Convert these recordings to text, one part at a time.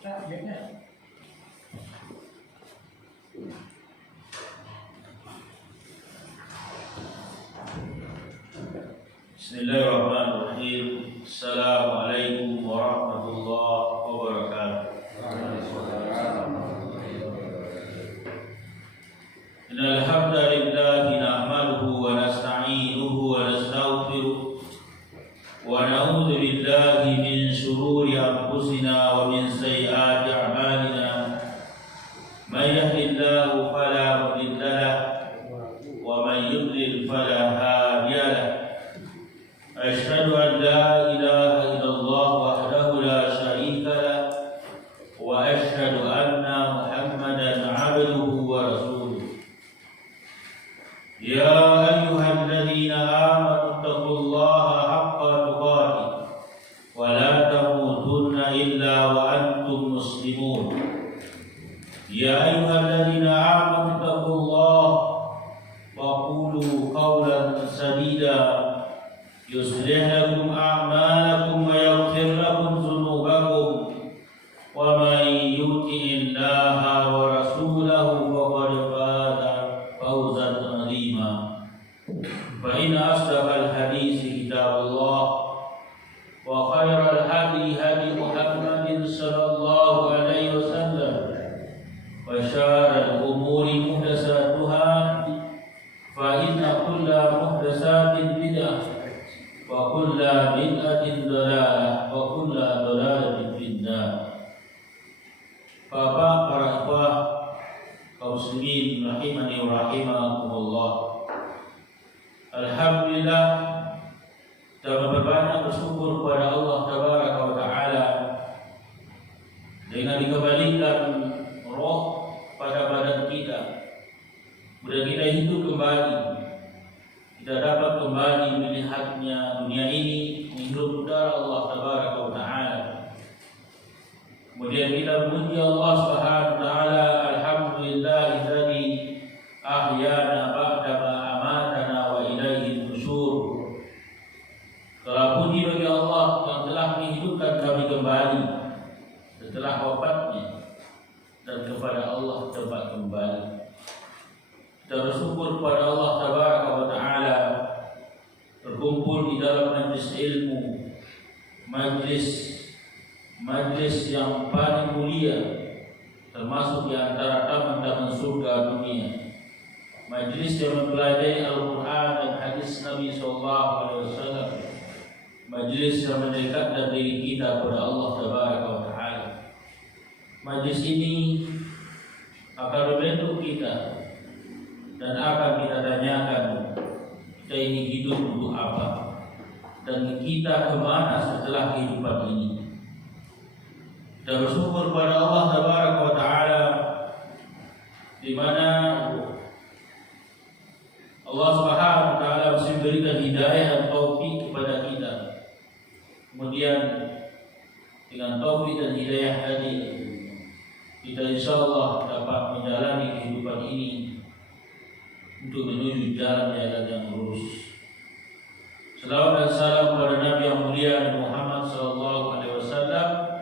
Bismillahirrahmanirrahim. Assalamualaikum warahmatullahi wabarakatuh. Innal hamdalillah nahmaduhu wa nasta'inuhu wa nastaghfiruh wa na'udzu billahi min shururi anfusina wa min sayyiati a'malina. May yahdihillahu fala mudilla lahu wa may yudlil fala hadiya lahu. Asyhadu an la ilaha illallah wahdahu la syarika lah wa asyhadu anna Muhammadan 'abduhu wa rasuluh. Ya ayyuhalladzina amanu taqullaha haqqa tuqatih wa la tamutunna illa wa antum muslimun. Ya ayyuhalladzina amanu taqullaha wa qulu qawlan sadida yuslih lakum a'malakum wa yaghfir lakum dhunubakum wa may yuti'illaha wa rasulahu faqad faza fawzan 'azima. Fa inna asdaqal haditsi kitabullah wa khairal hadi hadi Muhammadin sallallahu alaihi wasallam wa syarrul umuri muhdatsatuha fa inna kulla muhdatsatin bid'ah wa kulla bid'atin dhalalah wa kulla dhalalatin finnar. Bapak, para ikhwah kaum muslimin rahimani wa rahimakumullah. Alhamdulillah, kita berbanyak bersyukur kepada Allah tabaraka wa taala dengan dikembalikan roh pada badan kita. Kemudian kita hidup kembali, kita dapat kembali melihatnya dunia ini, menghirup udara Allah tabaraka wa ta'ala. Kemudian kita memuji Allah subhanahu wa ta'ala, alhamdulillahilladzi ahyana ba'da ma amatana wa ilaihi nusyur. Segala puji bagi Allah yang telah menghidupkan kami kembali setelah wafatnya, dan kepada Allah tempat kembali. Kita bersyukur kepada Allah tabaraka wa ta'ala berkumpul di dalam majlis ilmu, majlis yang paling mulia, termasuk di antara taman-taman surga dunia, majlis yang mempelajari Al-Quran dan hadis Nabi SAW, majlis yang mendekatkan diri kita kepada Allah tabaraka wa ta'ala. Majlis ini akan membentuk kita dan akan kita tanyakan, kita ini hidup untuk apa dan kita kemana setelah kehidupan ini. Kita bersyukur kepada Allah tabaraka wa ta'ala di mana Allah subhanahu wa ta'ala masih memberikan hidayah dan taufik kepada kita. Kemudian dengan taufik dan hidayah tadi, kita insyaallah dapat menjalani kehidupan ini untuk menuju jalan-jalan yang lurus. Salawat dan salam kepada Nabi yang mulia Muhammad sallallahu alaihi wasallam.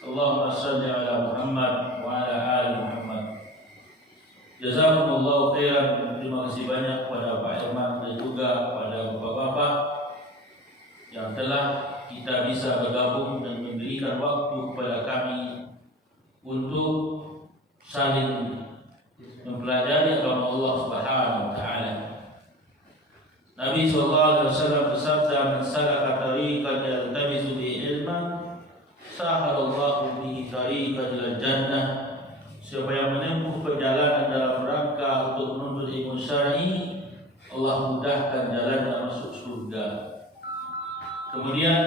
Allahumma shalli ala Muhammad wa ala ali Muhammad. Jazakumullahu khairan. Terima kasih banyak kepada Pak Irman dan juga kepada bapak-bapak yang telah kita bisa bergabung dan memberikan waktu kepada kami untuk saling mempelajari agama Allah Subhanahu wa taala. Nabi sallallahu alaihi wasallam bersabda, "Man salaka tariqan yaltamisu bihi ilman, sahalallahu bihi tariqan ilal jannah." Siapa yang menempuh perjalanan dalam rangka untuk menuntut ilmu syar'i, Allah mudahkan jalannya masuk surga. Kemudian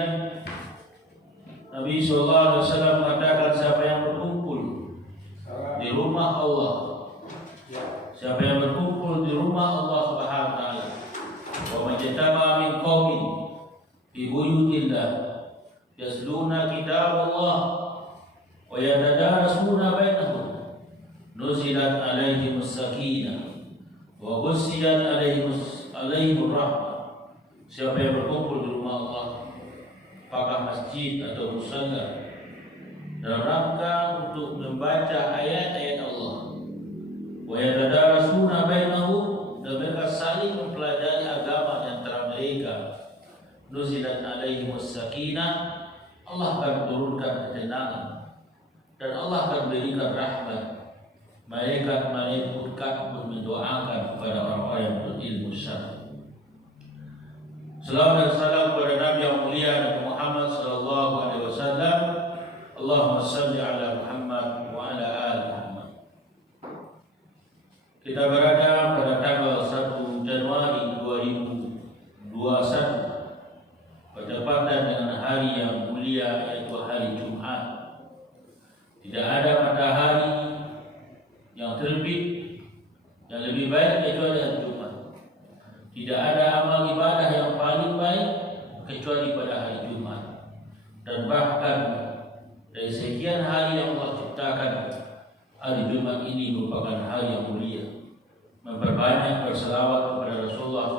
Nabi sallallahu alaihi wasallam mengatakan, siapa yang berkumpul di rumah Allah, siapa yang berkumpul di rumah Allah Subhanahu wa taala, wa majtama min qaumin fi buyutillah yasluna kitab Allah wa yatadarasuna bainahum, nuzilat alaihimus sakinah wa ghusiyat alaihimur rahmah. Siapa yang berkumpul di rumah Allah, apakah masjid atau musala, dalam rangka untuk membaca ayat-ayat Allah. Wa yatadarasuna bainahum, dan mereka saling mempelajari agama di antara mereka. Nuzilat alaihimus sakinah, Allah akan turunkan ketenangan dan Allah akan berikan rahmat. Malaikat pun mendoakan kepada orang-orang yang berilmu syar'i. Salawat dan salam kepada Nabi yang mulia Nabi Muhammad sallallahu alaihi wasallam. Allahumma salli ala Muhammad wa ala ali Muhammad. Kita berada pada tanggal 1 Januari 2021, bertepatan dengan hari yang mulia, yaitu hari Jumat. Tidak ada matahari yang terbit yang lebih baik kecuali hari Jumat. Tidak ada amal ibadah yang paling baik kecuali pada hari Jumat. Dan bahkan dari sekian hari yang Allah ciptakan, hari Jumat ini merupakan hari yang mulia. Memperbanyak berselawat kepada Rasulullah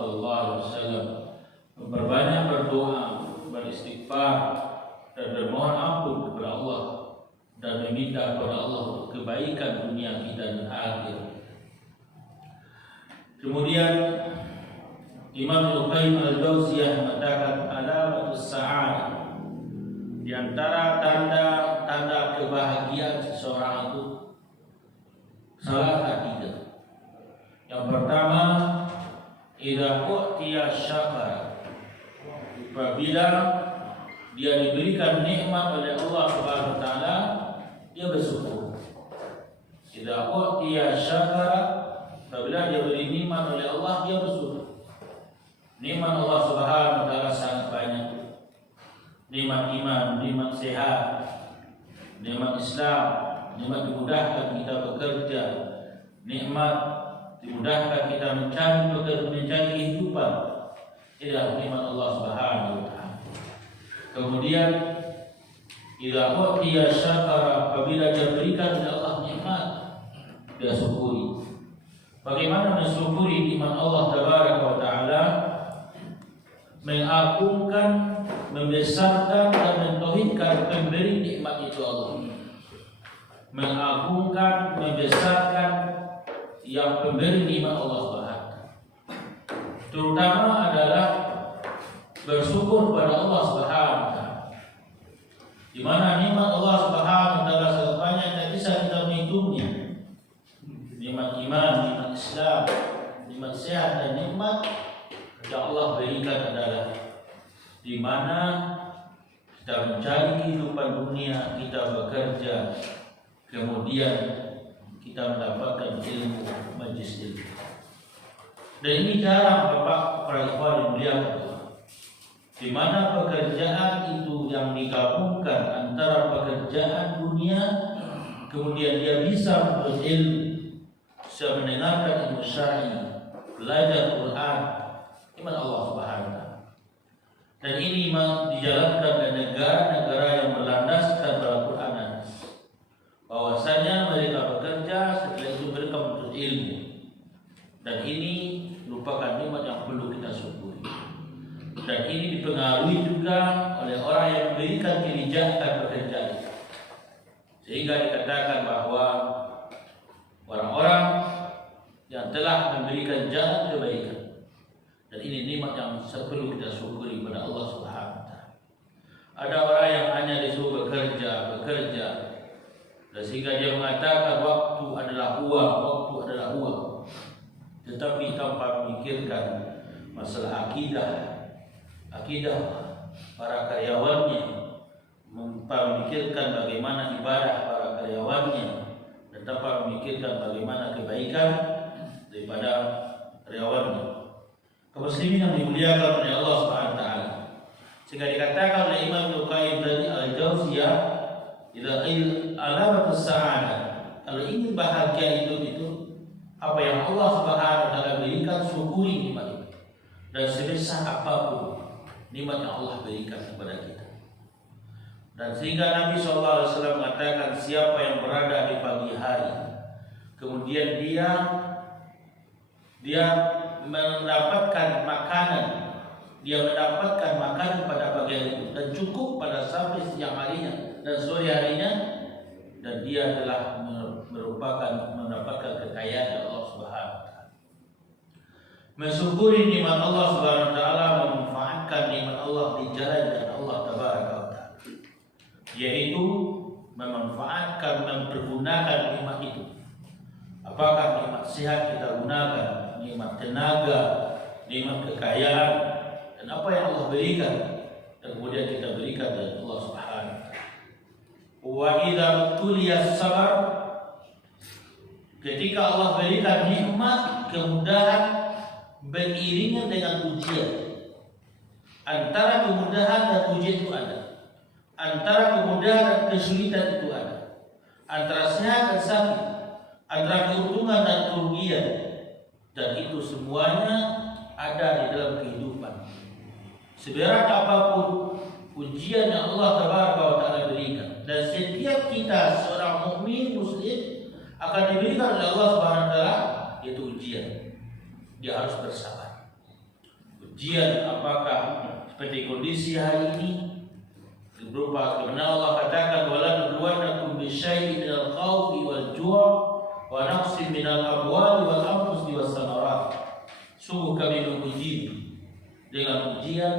SAW, memperbanyak berdoa, beristighfar, dan bermohon ampun kepada Allah, dan meminta kepada Allah untuk kebaikan dunia kita dan akhir. Kemudian Imam Al-Qayyim Al-Jauziyah mengatakan alamatus sa'adah, di antara tanda-tanda kebahagiaan seseorang itu salah tiga. Yang pertama, idza u'tiya syakara, apabila dia diberikan nikmat oleh Allah Subhanahu wa taala, dia bersyukur. Idza u'tiya syakara, apabila dia diberi nikmat oleh Allah, dia bersyukur. Nikmat Allah Subhanahu wa taala sangat banyak. Nikmat iman, nikmat sehat, nikmat Islam, nikmat dimudahkan kita bekerja, nikmat dimudahkan kita mencari kehidupan. Inilah nikmat Allah Subhanahu wa taala. Kemudian idza u'tiya syakara, apabila dia berikan oleh Allah nikmat, dia syukuri. Bagaimana mensyukuri nikmat Allah Tabaraka wa taala? Mengagungkan, membesarkan dan mentauhidkan pemberi nikmat itu Allah. Mengagungkan, membesarkan yang pemberi nikmat Allah Subhanahu. Terutama adalah bersyukur kepada Allah Subhanahu, di mana nikmat Allah Subhanahu wa taala sangat banyak, tidak bisa kita menghitungnya. Nikmat iman, nikmat Islam, nikmat sehat, dan nikmat yang Allah berikan adalah di mana kita mencari kehidupan dunia, kita bekerja, kemudian kita mendapatkan ilmu, majlis ilmu. Dan ini jarang Bapak para ikhwan yang mulia, di mana pekerjaan itu yang digabungkan antara pekerjaan dunia, kemudian dia bisa menuntut ilmu, bisa mendengarkan ilmu syar'i, belajar Quran, iman Allah Subhanahu wa taala. Dan ini memang dijalankan di negara-negara yang berlandaskan pada Quran, bahwasanya mereka bekerja, setelah itu mereka menuntut ilmu. Dan ini merupakan nikmat yang perlu kita syukuri. Dan ini dipengaruhi juga oleh orang yang memberikan kebijakan pekerjaan, sehingga dikatakan bahwa orang-orang yang telah memberikan jalan kebaikan. Dan ini nikmat yang perlu kita syukuri pada Allah Subhanahu wa taala. Ada orang yang hanya disuruh bekerja, dan sehingga dia mengatakan waktu adalah uang, tetapi tanpa memikirkan masalah akidah para karyawannya, tanpa memikirkan bagaimana ibadah para karyawannya, dan tanpa memikirkan bagaimana kebaikan daripada karyawannya. Kaum muslimin yang dimuliakan oleh Allah Subhanahu wa taala. Sehingga dikatakan oleh Imam Al-Qayyim Al-Jauziyah, idza alamatus sa'adah, kalau ingin bahagia itu apa yang Allah Subhanahu wa taala berikan, syukuri nikmat itu. Dan sebesar apapun nikmat yang Allah berikan kepada kita. Dan sehingga Nabi SAW mengatakan, siapa yang berada di pagi hari, kemudian dia mendapatkan makanan pada pagi hari itu, dan cukup pada sampai siang harinya dan sore harinya, dan dia telah mendapatkan kekayaan dari Allah Subhanahu wa taala. Mensyukuri nikmat Allah Subhanahu wa taala, memanfaatkan nikmat Allah di jalan yang Allah tabaraka wa taala, yaitu memanfaatkan, mempergunakan nikmat itu. Apakah nikmat sehat kita gunakan, nikmat tenaga, nikmat kekayaan, dan apa yang Allah berikan, dan kemudian kita berikan dari Allah Subhanahu wa taala. Wa idza tuliyas sabar, ketika Allah berikan nikmat, kemudahan, beriringan dengan ujian. Antara kemudahan dan ujian itu ada. Antara kemudahan dan kesulitan itu ada. Antara sehat dan sakit, antara keuntungan dan kerugian, dan itu semuanya ada di dalam kehidupan. Seberat apapun ujian yang Allah tabaraka wa taala berikan, dan setiap kita seorang mukmin muslim akan diberikan oleh Allah Subhanahu wa taala, yaitu ujian. Dia harus bersabar. Ujian apakah seperti kondisi hari ini, berupa kebenaran Allah katakan wala nabluwannakum bisyai'in minal khawfi wal ju' wa naqsin minal amwali wal anfusi was samarat. Sungguh kami menguji dengan ujian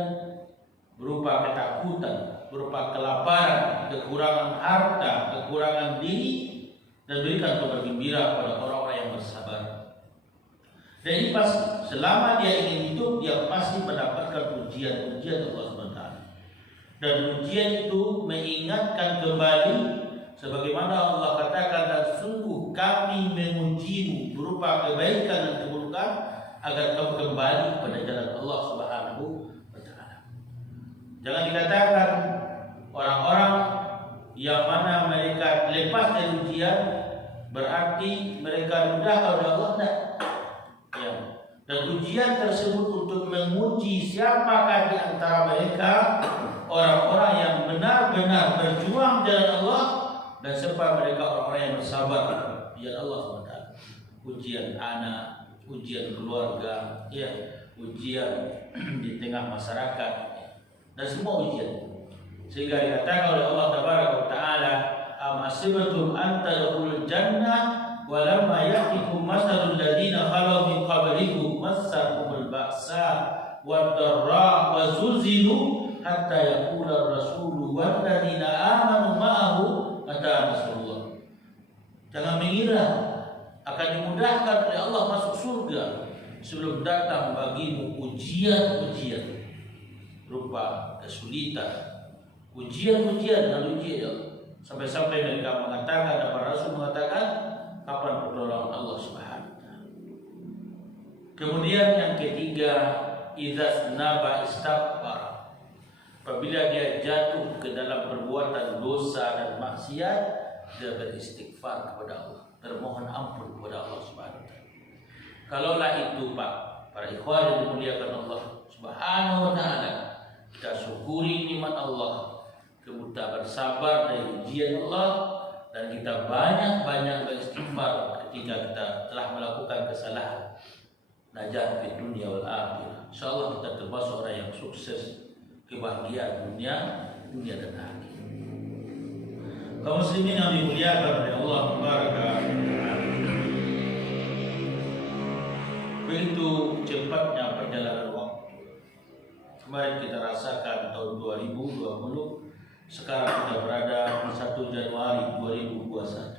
berupa ketakutan, berupa kelaparan, kekurangan harta, kekurangan diri, dan berikan kabar gembira kepada orang-orang yang bersabar. Dan ini pasti, selama dia ingin hidup, dia pasti mendapatkan ujian-ujian Allah SWT. Dan ujian itu mengingatkan kembali, sebagaimana Allah katakan, dan sungguh kami mengujimu berupa kebaikan dan keburukan, agar kamu kembali kepada jalan Allah Subhanahu wa taala. Jangan dikatakan orang-orang yang mana mereka lepas dari ujian berarti mereka mudah kepada Allah. Ya. Dan ujian tersebut untuk menguji siapakah di antara mereka orang-orang yang benar-benar berjuang jalan Allah, dan siapa mereka orang-orang yang bersabar di jalan Allah SWT. Ujian anak, ujian keluarga, ya, ujian di tengah masyarakat, dan semua ujian. Sehingga dikatakan oleh Allah Tabaraka wa taala, am asibatum an tadkhulul jannah wa lamma ya'tikum mathalul ladzina khalu min qablikum massakumul ba'sa wad dharra wa zulzilu hatta yaqula ar-rasulu wal ladzina amanu ma'ahu mata nasrullah. Jangan mengira akan dimudahkan oleh Allah masuk surga sebelum datang bagimu ujian-ujian berupa kesulitan, ujian-ujian dan ujian, sampai-sampai mereka mengatakan, dan para rasul mengatakan, kapan pertolongan Allah Subhanahu wa taala. Kemudian yang ketiga, idza naba istaghfar. Apabila dia jatuh ke dalam perbuatan dosa dan maksiat, dia beristighfar kepada Allah, bermohon ampun kepada Allah Subhanahu wa taala. Kalaulah itu Pak, para ikhwan yang dimuliakan Allah Subhanahu wa taala, kita syukuri nikmat Allah, kita bersabar dari ujian Allah, dan kita banyak-banyak beristighfar ketika kita telah melakukan kesalahan. Najat di dunia wal akhirah. Insyaallah kita termasuk orang yang sukses, kebahagiaan dunia dan akhirat. Kaum muslimin yang dimuliakan oleh Allah Tabaraka wa taala, begitu cepatnya perjalanan waktu. Kemarin kita rasakan tahun 2020, sekarang kita berada di 1 Januari 2021.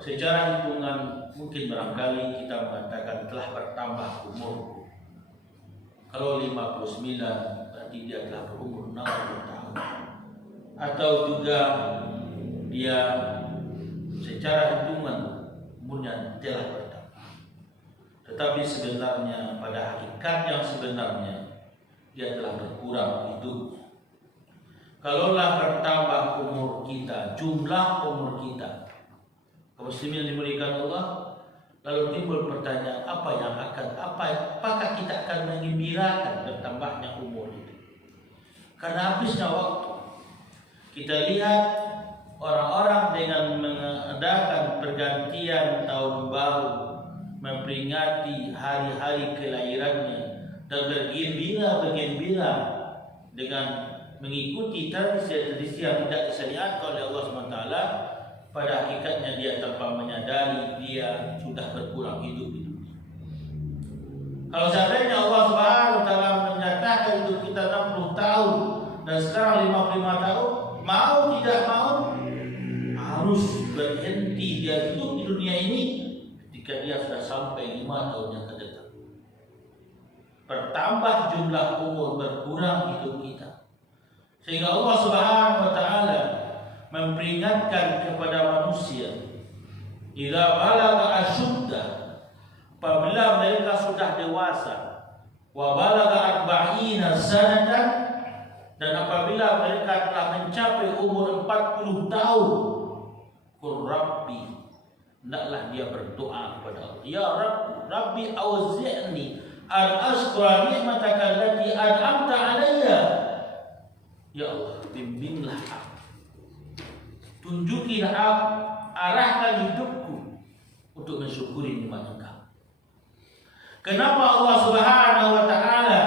Secara hitungan mungkin barangkali kita mengatakan telah bertambah umur. Kalau 59 berarti dia telah berumur 60 tahun. Atau juga dia secara hitungan umurnya telah bertambah. Tetapi sebenarnya pada hakikat yang sebenarnya dia telah berkurang hidup. Kalaulah bertambah umur kita, jumlah umur kita, kaum muslimin yang dimuliakan Allah, lalu timbul pertanyaan, apakah kita akan menggembirakan bertambahnya umur itu? Karena habisnya waktu. Kita lihat orang-orang dengan mengadakan pergantian tahun baru, memperingati hari-hari kelahirannya, dan bergembira dengan mengikuti tradisi yang tidak disyariatkan oleh Allah SWT, pada hakikatnya dia tanpa menyadari dia sudah berkurang hidup di dunia. Kalau seandainya Allah SWT menyatakan hidup kita 60 tahun dan sekarang 55 tahun, mau tidak mau harus berhenti dia hidup di dunia ini ketika dia sudah sampai 5 tahun yang akan datang. Bertambah jumlah umur, berkurang hidup kita. Sehingga Allah Subhanahu wa taala memperingatkan kepada manusia, "Idza balagha asyudda," apabila mereka sudah dewasa, "wa balagha arba'ina sanatan," dan apabila mereka telah mencapai umur 40 tahun, qul rabbi, hendaklah dia berdoa kepada Allah, "Ya Rabbi auzi'ni an ashkura ni'mataka allati an'amta 'alayya." Ya Allah, bimbinglah aku, tunjukilah aku, arahkan hidupku untuk mensyukuri nikmat Engkau. Kenapa Allah Subhanahu wa taala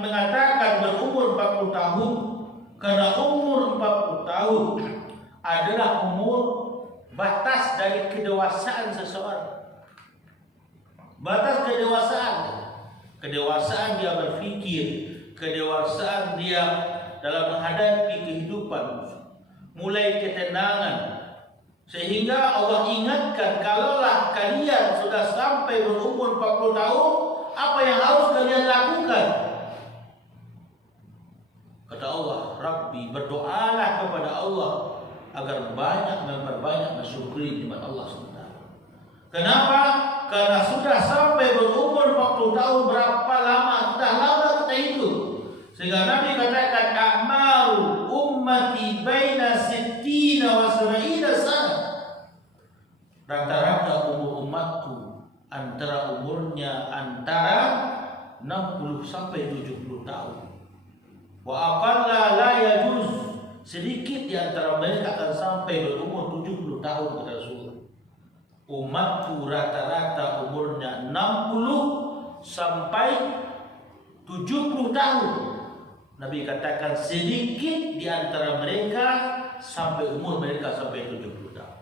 mengatakan berumur 40 tahun? Karena umur 40 tahun adalah umur batas dari kedewasaan seseorang. Batas kedewasaan. Kedewasaan dia berpikir, kedewasaan dia dalam menghadapi kehidupan, mulai ketenangan. Sehingga Allah ingatkan, kalaulah kalian sudah sampai berumur 40 tahun, apa yang harus kalian lakukan? Kata Allah, Rabbi, berdoalah kepada Allah agar memperbanyak mensyukuri nikmat Allah SWT. Kenapa? Karena sudah sampai berumur 40 tahun, berapa lama? Sudah lama kita hidup. Sehingga Nabi katakan, "A'maru ummati baina 60 wa 70 sana." Rata-rata umur umatku antara 60 sampai 70 tahun. Wa aqalla la yajuz, sedikit di antara mereka akan sampai berumur 70 tahun kata Rasulullah. Umatku rata-rata umurnya 60 sampai 70 tahun. Nabi katakan sedikit di antara mereka sampai umur mereka sampai 70 tahun.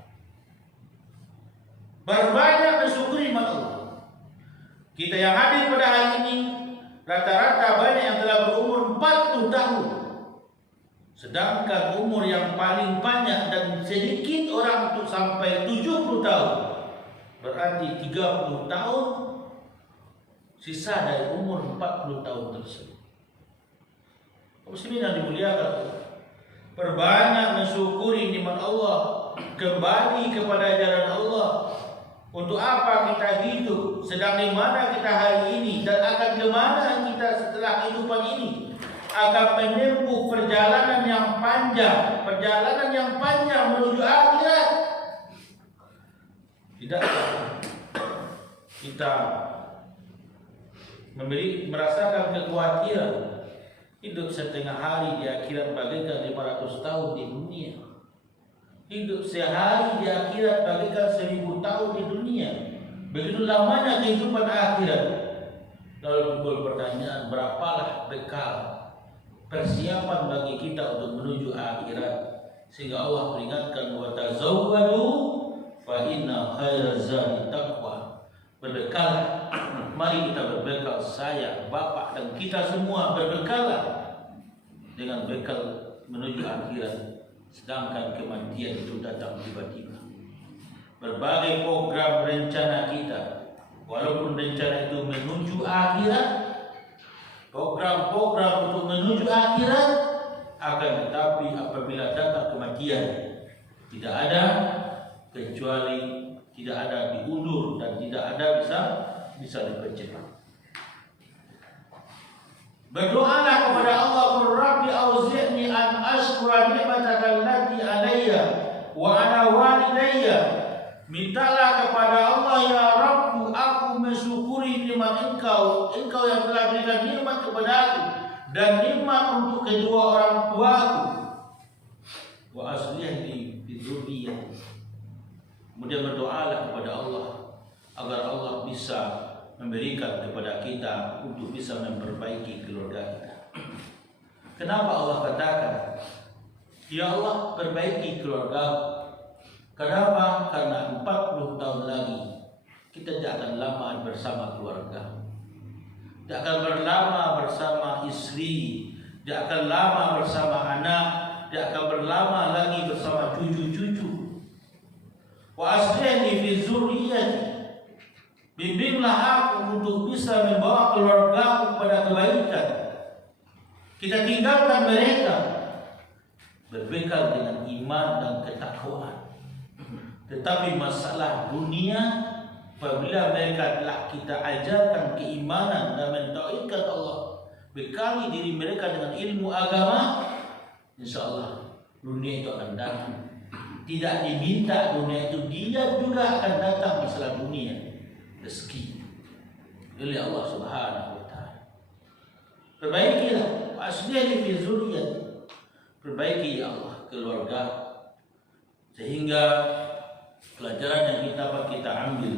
Berbanyak bersyukuri kepada Allah. Kita yang hadir pada hari ini rata-rata banyak yang telah berumur 40 tahun. Sedangkan umur yang paling banyak dan sedikit orang untuk sampai 70 tahun. Berarti 30 tahun sisa dari umur 40 tahun tersebut. Muslimin yang dimuliakan Allah, perbanyak mensyukuri nikmat Allah, kembali kepada ajaran Allah. Untuk apa kita hidup, sedang di mana kita hari ini, dan akan ke mana kita setelah kehidupan ini? Akan menempuh perjalanan yang panjang menuju akhirat. Tidak kita merasakan kekhawatiran hidup setengah hari di akhirat bagaikan 500 tahun di dunia. Hidup sehari di akhirat bagaikan 1000 tahun di dunia. Begitu lamanya kehidupan akhirat. Lalu timbul pertanyaan, berapalah bekal persiapan bagi kita untuk menuju akhirat? Sehingga Allah peringatkan, wa tazawwadu fa inna khairaz zadi taqwa. Berbekallah. Mari kita berbekal, saya, bapak, dan kita semua berbekallah dengan bekal menuju akhirat. Sedangkan kematian itu datang tiba-tiba. Berbagai program rencana kita, walaupun rencana itu menuju akhirat, program-program untuk menuju akhirat, akan tetapi apabila datang kematian, tidak ada kecuali tidak ada diundur dan tidak ada bisa dipercepat. Berdoalah kepada Allah, Rabbi auzi'ni an ashkura ni'mataka allati alayya wa ala walidayya. Mintalah kepada Allah, ya Rabbku, aku mensyukuri nikmat Engkau yang telah berikan nikmat kepada aku dan nikmat untuk kedua orang tuaku. Wa aslihni fi dzurriyyati. Kemudian berdoalah kepada Allah agar Allah bisa memberikan kepada kita untuk bisa memperbaiki keluarga kita. Kenapa Allah katakan, ya Allah perbaiki keluarga? Kenapa? Karena 40 tahun lagi kita tidak akan lama bersama keluarga, tidak akan berlama bersama istri, tidak akan lama bersama anak, tidak akan berlama lagi bersama cucu-cucu. Wa aslihni fi dzurriyyati, bimbinglah aku untuk bisa membawa keluargaku kepada kebaikan. Kita tinggalkan mereka berbekal dengan iman dan ketakwaan. Tetapi masalah dunia, apabila mereka telah kita ajarkan keimanan dan mentauhidkan Allah, bekali diri mereka dengan ilmu agama, insya Allah dunia itu akan datang. Tidak diminta dunia itu, dia juga akan datang masalah dunia, rezeki oleh Allah Subhanahu wa Ta'ala. Perbaikilah, aslihni fi dzurriyyati, perbaiki ya Allah keluarga, sehingga pelajaran yang kita ambil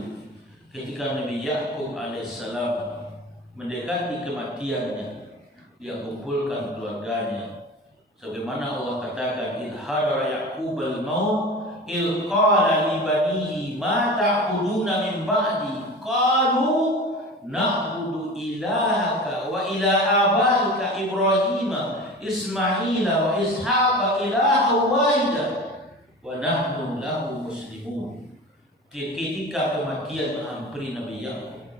ketika Nabi Yakub alaihissalam mendekati kematiannya, dia kumpulkan keluarganya. Sebagaimana Allah katakan, idh hadara Yaqubal maut idh qala li banihi ma ta'buduna min ba'di qalu na'budu ilahaka wa ilaha abaika Ibrahim Ismaila wa Ishaqa ilaha wahida wa nahnu lahu muslimun. Ketika kematian menghampiri Nabi Yakub,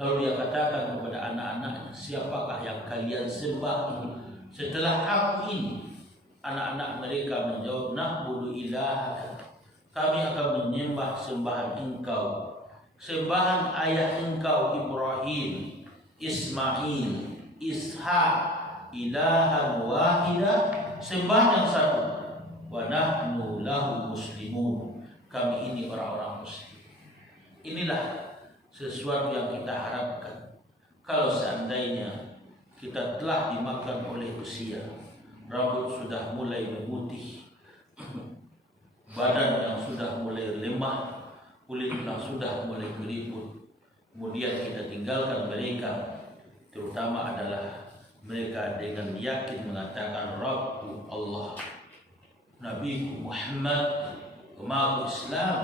lalu dia katakan kepada anak-anaknya, siapakah yang kalian sembah setelah aku ini? Anak-anak mereka menjawab, na'budu ilahaka, kami akan menyembah sembahan engkau, sembahan ayah engkau Ibrahim, Ismail, Ishaq, ilahan wahida, sembahan yang satu. Wa nahnu lahu muslimun, kami ini orang-orang muslim. Inilah sesuatu yang kita harapkan. Kalau seandainya kita telah dimakan oleh usia, rambut sudah mulai memutih, badan yang sudah mulai lemah, kulit yang sudah mulai keriput, kemudian kita tinggalkan mereka, terutama adalah mereka dengan yakin mengatakan Rabbu Allah, Nabi Muhammad, Umat Islam.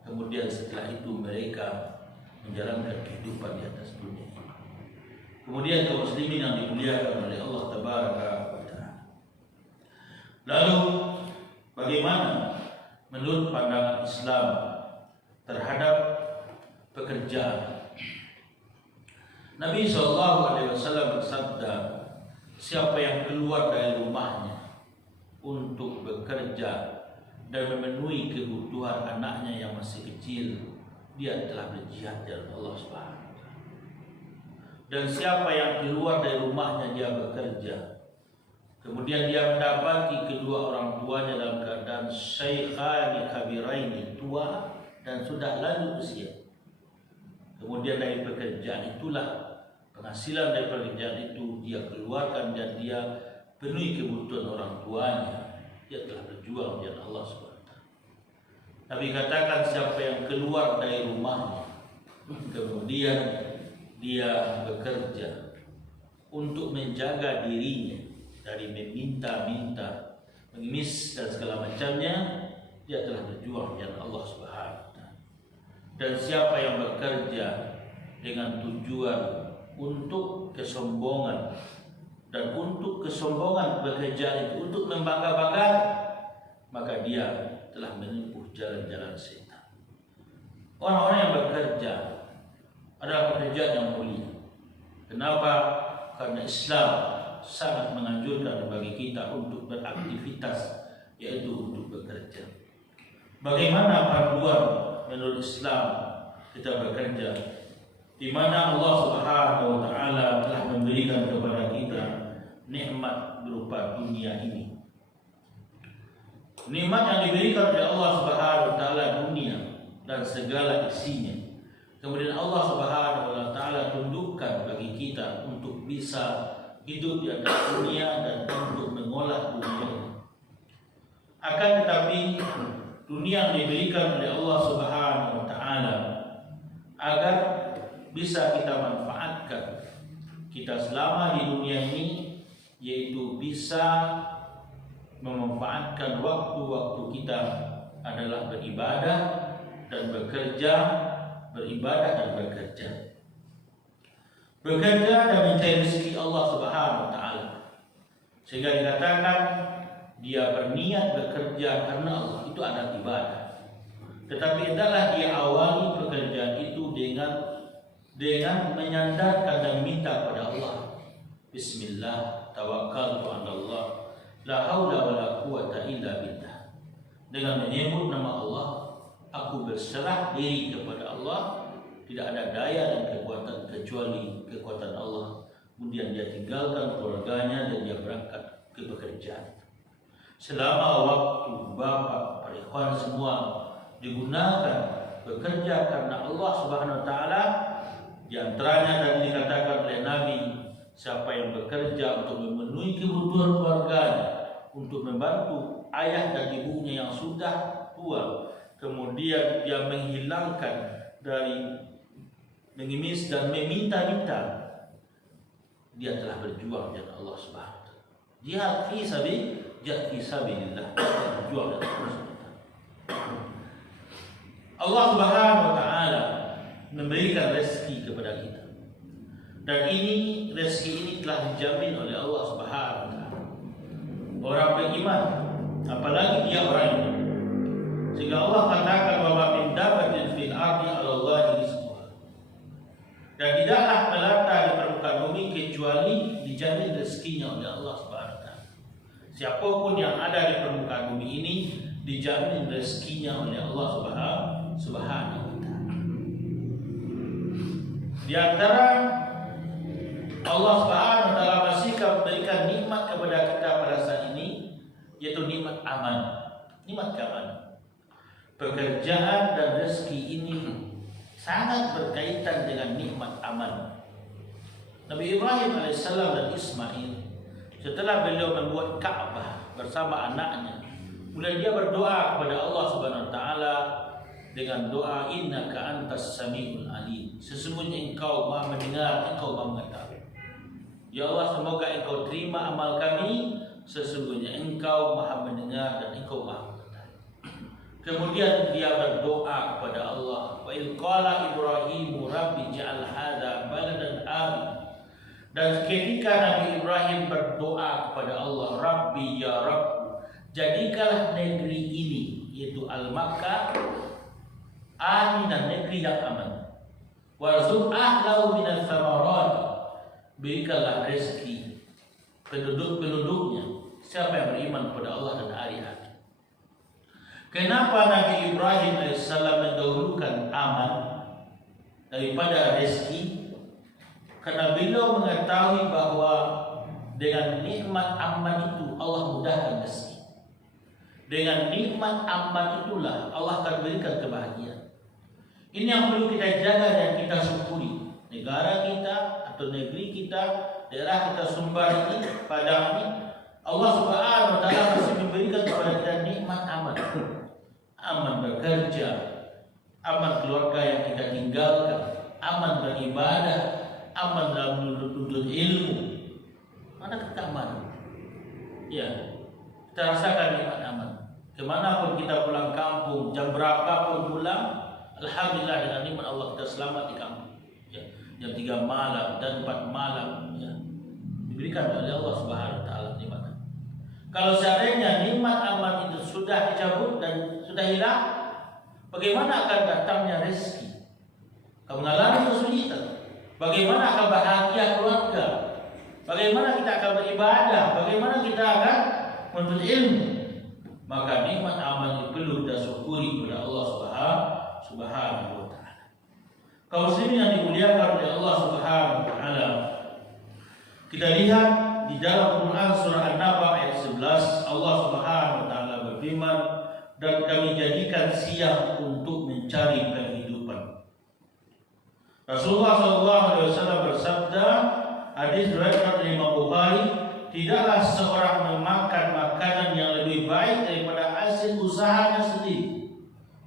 Kemudian setelah itu mereka menjalankan kehidupan di atas dunia. Kemudian kaum muslimin yang dimuliakan oleh Allah Tabaraka wa Ta'ala. Lalu bagaimana menurut pandangan Islam terhadap pekerjaan? Nabi SAW bersabda, siapa yang keluar dari rumahnya untuk bekerja dan memenuhi kebutuhan anaknya yang masih kecil, dia telah berjihad dari Allah Subhanahu wa Ta'ala. Dan siapa yang keluar dari rumahnya dia bekerja, kemudian dia mendapati kedua orang tuanya dalam keadaan syaikhani kabiraini, tua dan sudah lanjut usia, kemudian dari pekerjaan itulah, penghasilan dari pekerjaan itu dia keluarkan dan dia penuhi kebutuhan orang tuanya, dia telah berjuang di jalan Allah SWT. Nabi katakan, siapa yang keluar dari rumahnya kemudian dia bekerja untuk menjaga dirinya dari meminta-minta, mengemis dan segala macamnya, dia telah berjuang di jalan Allah SWT. Dan siapa yang bekerja dengan tujuan untuk kesombongan, dan untuk kesombongan pekerjaan itu untuk membangga-banggakan, maka dia telah menempuh jalan-jalan setan. Orang-orang yang bekerja adalah pekerjaan yang mulia. Kenapa? Karena Islam sangat menganjurkan bagi kita untuk beraktivitas, yaitu untuk bekerja. Bagaimana panduan menurut Islam kita bekerja? Di mana Allah Subhanahu wa Ta'ala telah memberikan kepada kita nikmat berupa dunia ini. Nikmat yang diberikan oleh Allah Subhanahu wa Ta'ala dunia dan segala isinya. Kemudian Allah Subhanahu wa Ta'ala tundukkan bagi kita untuk bisa hidup di atas dunia dan untuk mengolah dunia. Akan tetapi dunia yang diberikan oleh Allah Subhanahu wa Ta'ala agar bisa kita manfaatkan, kita selama di dunia ini yaitu bisa memanfaatkan waktu-waktu kita adalah beribadah dan bekerja, beribadah dan bekerja. Bekerja dan mencari rezeki Allah Subhanahu wa taala. Sehingga dikatakan dia berniat bekerja karena Allah, itu adalah ibadah. Tetapi adalah dia awali pekerjaan itu dengan menyandarkan dan minta kepada Allah. Bismillah, tawakkaltu 'ala Allah, la haula wala quwata illa billah. Dengan menyebut nama Allah, aku berserah diri kepada Allah, tidak ada daya dan kekuatan kecuali kekuatan Allah. Kemudian dia tinggalkan keluarganya dan dia berangkat ke pekerjaan. Selama waktu Bapak, para ikhwan semua digunakan bekerja karena Allah Subhanahu wa taala, di antaranya tadi dikatakan oleh Nabi, siapa yang bekerja untuk memenuhi kebutuhan keluarganya, untuk membantu ayah dan ibunya yang sudah tua, kemudian dia menghilangkan dari mengemis dan meminta-minta, dia telah berjuang dengan Allah Subhanahu wa taala. Jihad fi sabilillah, berjuang dengan Allah Subhanahu wa taala. Allah Subhanahu wa taala memberikan rezeki kepada kita. Dan rezeki ini telah dijamin oleh Allah Subhanahu wa taala. Orang beriman, apalagi dia orang iman. Sehingga Allah katakan bahwa min dabbatin fil ardi 'ala Allahi rizquha. Dan tidaklah melata di permukaan bumi kecuali dijamin rezekinya oleh Allah Subhanahu wa taala. Siapapun yang ada di permukaan bumi ini dijamin rezekinya oleh Allah Subhanahu wa taala. Di antara Allah Subhanahu wa taala masih memberikan nikmat kepada kita pada saat ini, yaitu nikmat aman, nikmat keamanan. Pekerjaan dan rezeki ini sangat berkaitan dengan nikmat aman. Nabi Ibrahim alaihissalam dan Ismail, setelah beliau membuat Ka'bah bersama anaknya, mulai dia berdoa kepada Allah Subhanahu wa taala dengan doa innaka antas samiul alim. Sesungguhnya engkau Maha mendengar, engkau Maha mengetahui. Ya Allah, semoga engkau terima amal kami. Sesungguhnya engkau Maha mendengar dan engkau Maha mengetahui. Kemudian dia berdoa kepada Allah. Wa idh qala Ibrahim rabbi ja'al hadza baladan amin. Dan ketika Nabi Ibrahim berdoa kepada Allah, Rabbi ya Rabb, jadikanlah negeri ini, yaitu Al-Makkah, aminan, negeri yang aman. Warzuq ahlahu minats tsamarat, berikanlah rezeki penduduk-penduduknya, siapa yang beriman kepada Allah dan hari akhir. Kenapa Nabi Ibrahim AS mendahulukan aman daripada rezeki? Karena beliau mengetahui bahwa dengan nikmat aman itu Allah mudahkan rezeki. Dengan nikmat aman itulah Allah akan berikan kebahagiaan. Ini yang perlu kita jaga dan kita syukuri. Negara kita atau negeri kita, daerah kita Sumbar ini, Padang ini, Allah Subhanahu wa taala masih memberikan kepada kita nikmat aman. Aman bekerja, aman keluarga yang kita tinggalkan, aman beribadah, aman dalam menuntut ilmu. Mana kita aman? Ya, kita rasakan nikmat aman. Kemanapun kita pulang kampung, jam berapapun pulang, alhamdulillah dengan nikmat Allah kita selamat di kampung. Ya, jam 3 malam dan 4 malam, ya, diberikan oleh Allah Subhanahu wa taala nikmat. Kalau seandainya nikmat aman itu sudah dicabut dan sudah hilang, bagaimana akan datangnya rezeki? Akan mengalami kesulitan. Bagaimana akan bahagia keluarga? Bagaimana kita akan beribadah? Bagaimana kita akan menuntut ilmu? Maka nikmat aman itu perlu kita syukuri kepada Allah Subhanahu wa taala. Kaum muslimin yang dimuliakan oleh Allah Subhanahu wa taala, kita lihat di dalam Quran surah An-Naba ayat 11, Allah Subhanahu wa taala berfirman, dan kami jadikan siang untuk mencari kehidupan. Rasulullah SAW bersabda, hadis riwayat dari Imam Bukhari, tidaklah seorang memakan makanan yang lebih baik daripada hasil usahanya sendiri.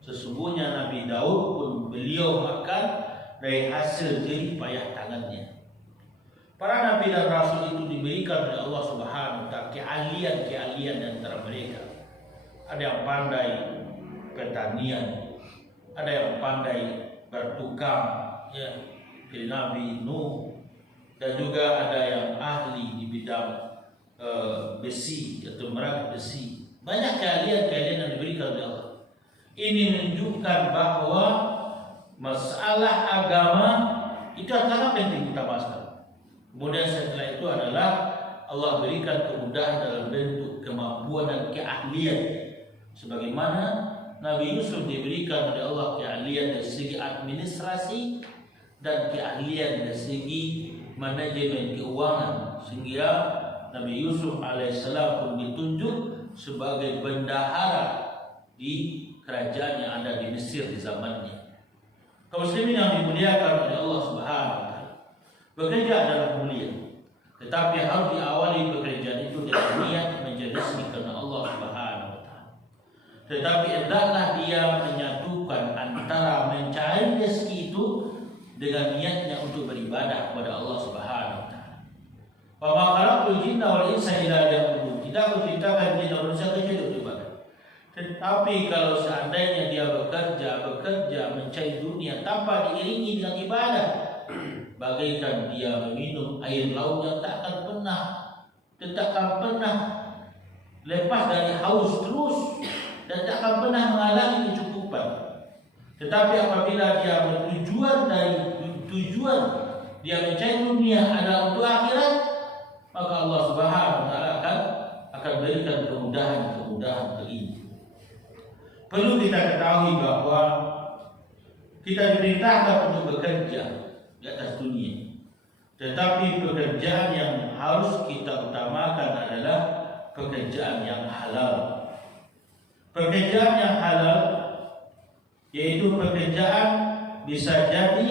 Sesungguhnya Nabi Daud pun beliau makan dari hasil jerih payah tangannya. Para nabi dan rasul itu diberikan oleh Allah Subhanahu wa taala keahlian-keahlian di antara mereka. Ada yang pandai pertanian, ada yang pandai bertukang, ya, seperti Nabi Nuh, dan juga ada yang ahli di bidang besi atau merakit besi. Banyak keahlian-keahlian yang diberikan oleh Allah. Ini menunjukkan bahwa masalah agama itu sangat penting utama sekali. Kemudian setelah itu adalah Allah berikan kemudahan dalam bentuk kemampuan dan keahlian. Sebagaimana Nabi Yusuf diberikan oleh Allah keahlian dari segi administrasi dan keahlian dari segi manajemen keuangan, sehingga Nabi Yusuf alaihissalam pun ditunjuk sebagai bendahara di kerajaan yang ada di Mesir di zamannya. Kaum muslimin yang dimuliakan oleh Allah Subhanahu wa taala, bekerja adalah mulia, tetapi harus diawali pekerjaan itu dengan niat menjadi karena Allah Subhanahu wa taala. Tetapi hendaklah dia menyatukan antara mencari rezeki itu dengan niatnya untuk beribadah kepada Allah Subhanahu wa taala. Wa ma khalaqtul jinna wal insa illa liya'budun. Tidak menciptakan jin dan manusia kecuali untuk ibadah. Tetapi kalau seandainya dia bekerja mencari dunia tanpa diiringi dengan ibadah, bagaikan dia meminum air laut yang tak akan pernah lepas dari haus terus dan tak akan pernah mengalami kecukupan. Tetapi apabila dia bertujuan dia mencari dunia adalah untuk akhirat, maka Allah Subhanahu wa taala akan berikan kemudahan ini. Perlu kita ketahui bahwa kita diperintahkan untuk bekerja di atas dunia. Tetapi pekerjaan yang harus kita utamakan adalah pekerjaan yang halal. Pekerjaan yang halal yaitu pekerjaan bisa jadi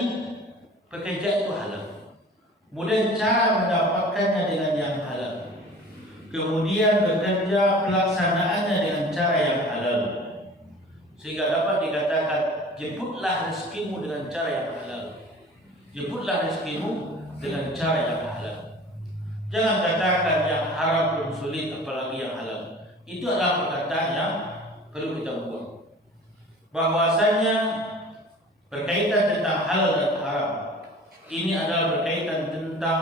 pekerjaan itu halal. Kemudian cara mendapatkannya dengan yang halal. Kemudian bekerja pelaksanaannya dengan cara yang halal. Sehingga dapat dikatakan jemputlah rezekimu dengan cara yang halal. Jemputlah rezekimu dengan cara yang halal. Jangan katakan yang haram pun sulit apalagi yang halal. Itu adalah perkataan yang perlu kita buat. Bahwasanya berkaitan tentang halal dan haram, ini adalah berkaitan tentang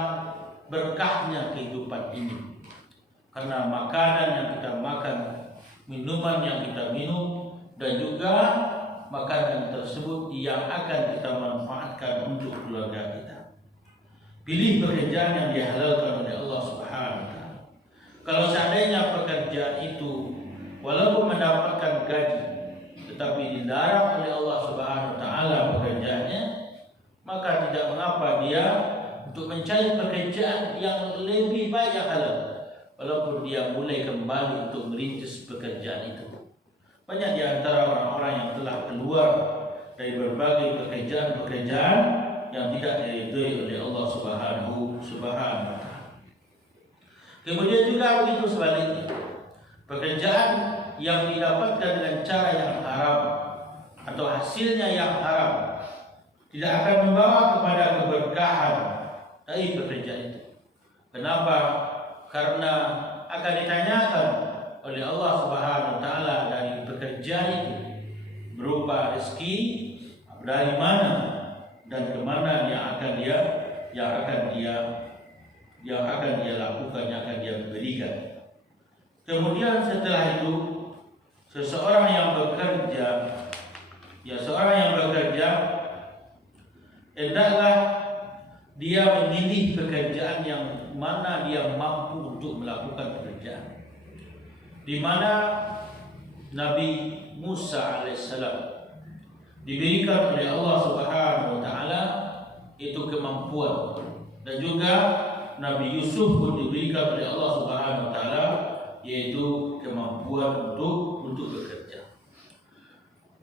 berkahnya kehidupan ini. Karena makanan yang kita makan, minuman yang kita minum, dan juga makanan tersebut yang akan kita manfaatkan untuk keluarga kita. Pilih pekerjaan yang dihalalkan oleh Allah Subhanahu wa taala. Kalau seandainya pekerjaan itu walaupun mendapatkan gaji tetapi dilarang oleh Allah Subhanahu wa taala pekerjaannya, maka tidak mengapa dia untuk mencari pekerjaan yang lebih baik yang halal, walaupun dia mulai kembali untuk merintis pekerjaan itu. Banyak di antara orang-orang yang telah keluar dari berbagai pekerjaan-pekerjaan yang tidak diridhoi oleh Allah Subhanahu wa taala. Kemudian juga begitu sebaliknya. Pekerjaan yang didapatkan dengan cara yang haram atau hasilnya yang haram tidak akan membawa kepada keberkahan dari pekerjaan itu. Kenapa? Karena akan ditanyakan oleh Allah Subhanahu wa taala dari pekerjaan itu berupa rezeki dari mana dan kemana yang akan dia lakukan, yang akan dia berikan. Kemudian setelah itu seorang yang bekerja hendaklah dia memilih pekerjaan yang mana dia mampu untuk melakukan pekerjaan. Di mana Nabi Musa alaihissalam diberikan oleh Allah Subhanahu wa taala itu kemampuan, dan juga Nabi Yusuf pun diberikan oleh Allah Subhanahu wa taala yaitu kemampuan untuk bekerja.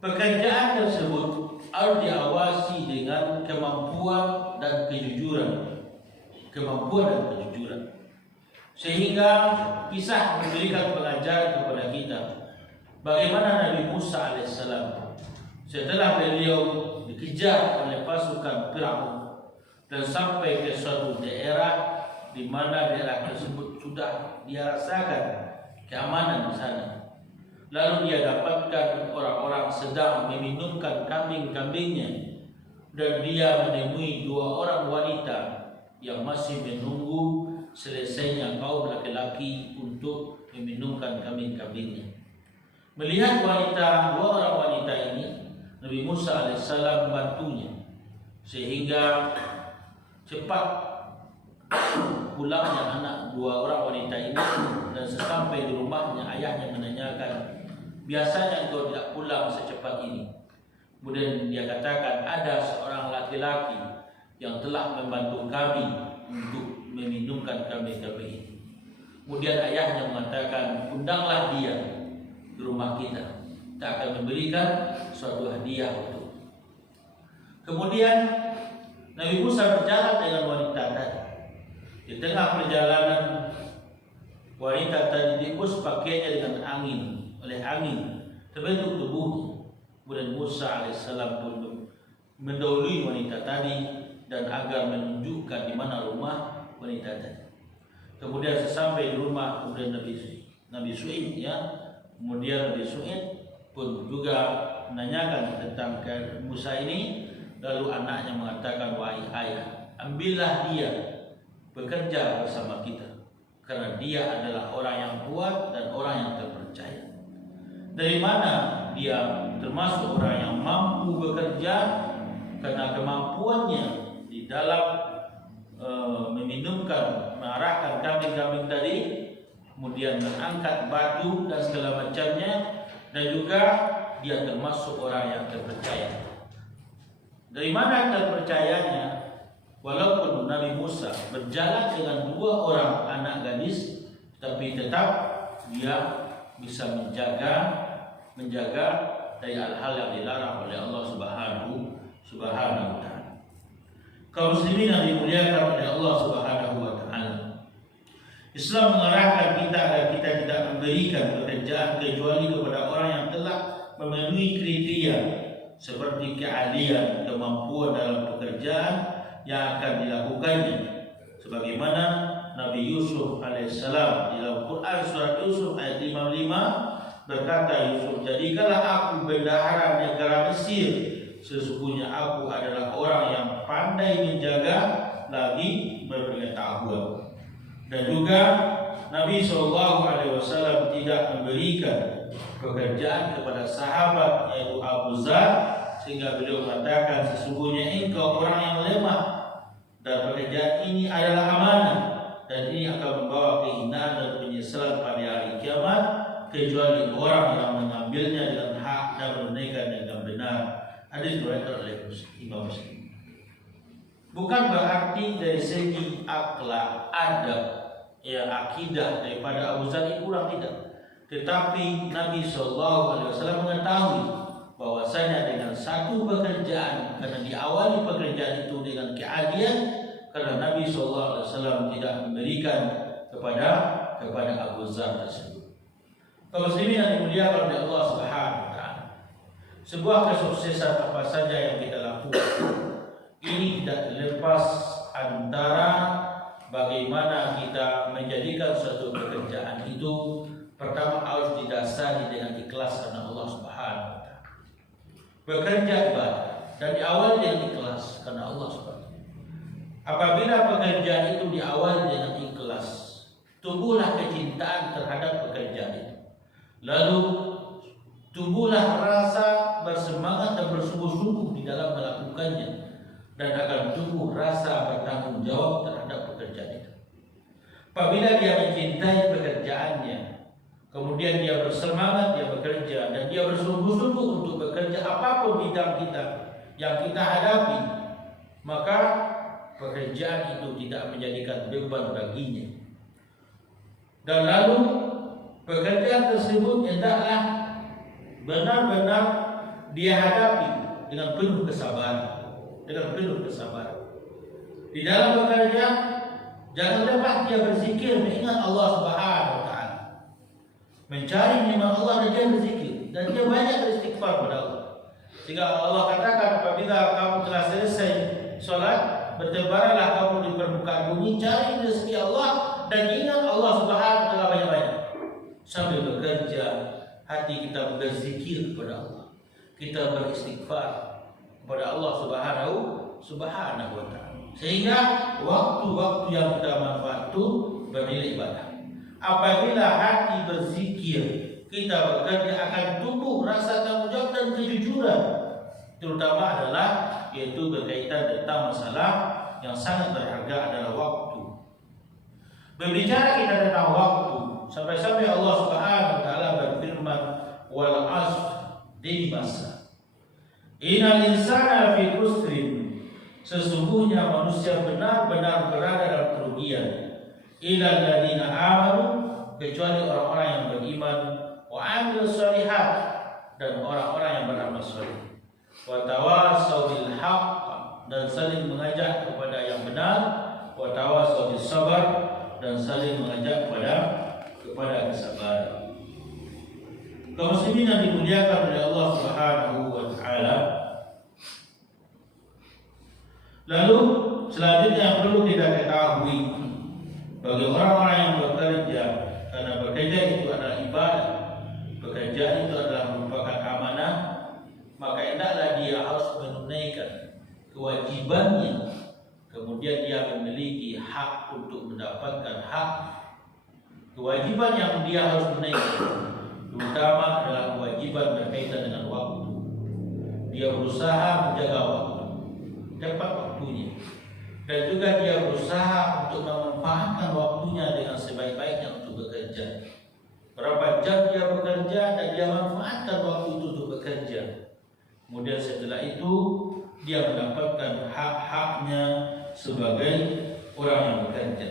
Pekerjaan tersebut harus diawasi dengan kemampuan dan kejujuran. Sehingga kisah memberikan pengajaran kepada kita bagaimana Nabi Musa alaihissalam setelah beliau dikejar oleh pasukan Firaun dan sampai ke suatu daerah di mana daerah tersebut sudah dia rasakan keamanan di sana. Lalu dia dapatkan orang-orang sedang meminumkan kambing-kambingnya, dan dia menemui 2 orang wanita yang masih menunggu selesainya kaum laki-laki untuk meminumkan kambing-kambingnya. Melihat 2 orang wanita ini, Nabi Musa alaihissalam membantunya sehingga cepat pulangnya anak 2 orang wanita ini. Dan sesampai di rumahnya, ayahnya menanyakan, biasanya engkau tidak pulang secepat ini? Kemudian dia katakan, ada seorang laki-laki yang telah membantu kami untuk meminumkan kambing-kambing ini. Kemudian ayahnya mengatakan, undanglah dia di rumah kita akan memberikan suatu hadiah untuk. Kemudian Nabi Musa berjalan dengan wanita tadi. Di tengah perjalanan, wanita tadi dius pakainya dengan angin, oleh angin terbentuk tubuhnya. Kemudian Musa alaihissalam pun mendahului wanita tadi dan agar menunjukkan di mana rumah wanita tadi. Kemudian sesampai di rumah, kemudian Nabi Su'id kemudian Nabi Su'id pun juga menanyakan tentang Musa ini. Lalu anaknya mengatakan, wahai ayah, ambillah dia bekerja bersama kita, karena dia adalah orang yang kuat dan orang yang terpercaya. Dari mana dia termasuk orang yang mampu bekerja? Karena kemampuannya di dalam meminumkan, mengarahkan kambing-kambing tadi, kemudian mengangkat batu dan segala macamnya, dan juga dia termasuk orang yang terpercaya. Dari mana terpercayanya? Walaupun Nabi Musa berjalan dengan 2 orang anak gadis, tapi tetap dia bisa menjaga dari hal-hal yang dilarang oleh Allah Subhanahu wa Ta'ala. Kaum muslimin yang dimuliakan oleh Allah Subhanahu wa Ta'ala, Islam mengarahkan kita agar kita tidak memberikan pekerjaan kecuali kepada orang yang telah memenuhi kriteria seperti keahlian, kemampuan dalam pekerjaan yang akan dilakukannya. Sebagaimana Nabi Yusuf alaihissalam di dalam Quran surat Yusuf ayat 55 berkata, Yusuf, jadikanlah aku bendahara negara Mesir, sesungguhnya aku adalah orang yang pandai menjaga lagi berpengetahuan. Dan juga Nabi SAW tidak memberikan pekerjaan kepada sahabat yaitu Abu Zar, sehingga beliau mengatakan, sesungguhnya engkau orang yang lemah dan pekerjaan ini adalah amanah, dan ini akan membawa kehinaan dan penyesalan pada hari kiamat, kecuali orang yang mengambilnya dengan hak dan menunaikan dengan benar. Hadis diriwayatkan oleh Imam Muslim. Bukan berarti dari segi akhlak, adab, akidah daripada Abu Zar kurang, tidak. Tetapi Nabi SAW mengetahui bahwasanya dengan satu pekerjaan, karena diawali pekerjaan itu dengan keahlian, karena Nabi SAW tidak memberikan kepada Abu Zar tersebut. Kaum muslimin yang dimuliakan oleh Allah Subhanahu wa Ta'ala, sebuah kesuksesan apa saja yang kita lakukan ini tidak terlepas antara bagaimana kita menjadikan suatu pekerjaan itu pertama harus didasari dengan ikhlas karena Allah Subhanahu wa Ta'ala. Bekerja ibadah dan diawali dengan ikhlas karena Allah Subhanahu wa Ta'ala. Apabila pekerjaan itu diawali dengan ikhlas, tumbuhlah kecintaan terhadap pekerjaan itu. Lalu tumbuhlah rasa bersemangat dan bersungguh-sungguh di dalam melakukannya, dan akan tumbuh rasa bertanggung jawab terhadap pekerjaan itu. Apabila dia mencintai pekerjaannya, kemudian dia bersemangat, dia bekerja, dan dia bersungguh-sungguh untuk bekerja apapun bidang kita yang kita hadapi, maka pekerjaan itu tidak menjadikan beban baginya. Dan lalu pekerjaan tersebut hendaklah benar-benar dia hadapi dengan penuh kesabaran. Di dalam bekerja, jangan lupa dia berzikir, mengingat Allah Subhanahu wa Ta'ala, mencari nikmat Allah, dan dia berzikir, dan dia banyak beristighfar kepada Allah. Sehingga Allah katakan, apabila kamu telah selesai sholat, bertebaranlah kamu di permukaan bumi, cari rezeki Allah dan ingat Allah Subhanahu wa taala banyak-banyak. Sambil bekerja, hati kita berzikir kepada Allah. Kita beristighfar kepada Allah Subhanahu wa taala. Sehingga waktu-waktu yang kita manfaat itu bernilai ibadah. Apabila hati berzikir, kita bekerja, akan tumbuh rasa tanggung jawab dan kejujuran. Terutama adalah yaitu berkaitan tentang masalah yang sangat berharga adalah waktu. Berbicara kita tentang waktu, sampai-sampai Allah Subhanahu wa taala berfirman, wal asr, di masa. Innal insana fi khusrin, sesungguhnya manusia benar-benar berada dalam kerugian. Illal ladzina amanu, kecuali orang-orang yang beriman, wa amilus shalihat, dan orang-orang yang beramal saleh. Wa tawassaw bil haqq, dan saling mengajak kepada yang benar, wa tawassaw bis sabar, dan saling mengajak kepada kesabaran. Kaum muslimin yang dimuliakan oleh Allah Subhanahu wa taala. Lalu selanjutnya yang perlu kita ketahui bagi orang-orang yang bekerja, karena bekerja itu adalah ibadah, bekerja itu adalah merupakan amanah, maka hendaklah dia harus menunaikan kewajibannya. Kemudian dia memiliki hak untuk mendapatkan hak. Kewajiban yang dia harus menunaikan terutama adalah kewajiban berkaitan dengan waktu. Dia berusaha menjaga waktu, tepat waktunya, dan juga dia berusaha untuk memanfaatkan waktunya dengan sebaik-baiknya untuk bekerja. Berapa jam dia bekerja dan dia manfaatkan waktu itu untuk bekerja. Kemudian setelah itu dia mendapatkan hak-haknya sebagai orang yang bekerja.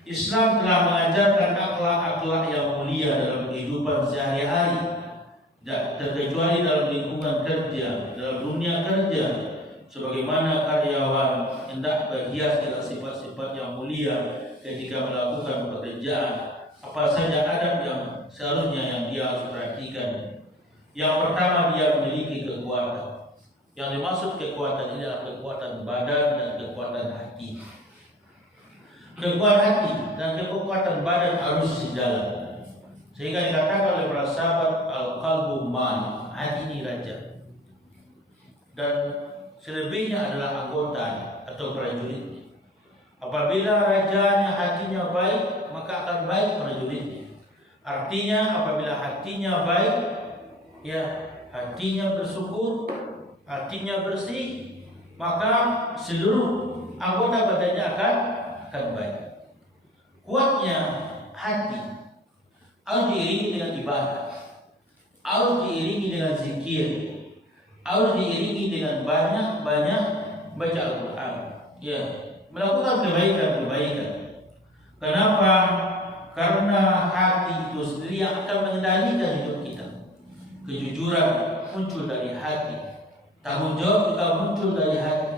Islam telah mengajarkan akhlak-akhlak yang mulia dalam kehidupan sehari-hari, terkecuali dalam lingkungan kerja, dalam dunia kerja. Sebagaimana karyawan hendak berhias dengan sifat-sifat yang mulia ketika melakukan pekerjaan. Apa saja adab yang seharusnya yang dia harus perhatikan? Yang pertama, dia memiliki kekuatan. Yang dimaksud kekuatan ini adalah kekuatan badan dan kekuatan hati. Kekuatan hati dan kekuatan badan harus sejalan. Sehingga dikatakan oleh para sahabat, al-qalbu man, hati ini raja. Dan selebihnya adalah anggota atau prajuritnya. Apabila rajanya hatinya baik, maka akan baik prajuritnya. Artinya apabila hatinya baik, ya hatinya bersyukur, hatinya bersih, maka seluruh anggota badannya akan baik. Kuatnya hati harus diiringi dengan ibadah, harus diiringi dengan zikir, harus diiringi dengan banyak-banyak baca Al-Quran, ya, melakukan kebaikan-kebaikan. Kenapa? Karena hati itu sendiri yang akan mengendalikan hidup kita. Kejujuran muncul dari hati, tanggung jawab juga muncul dari hati,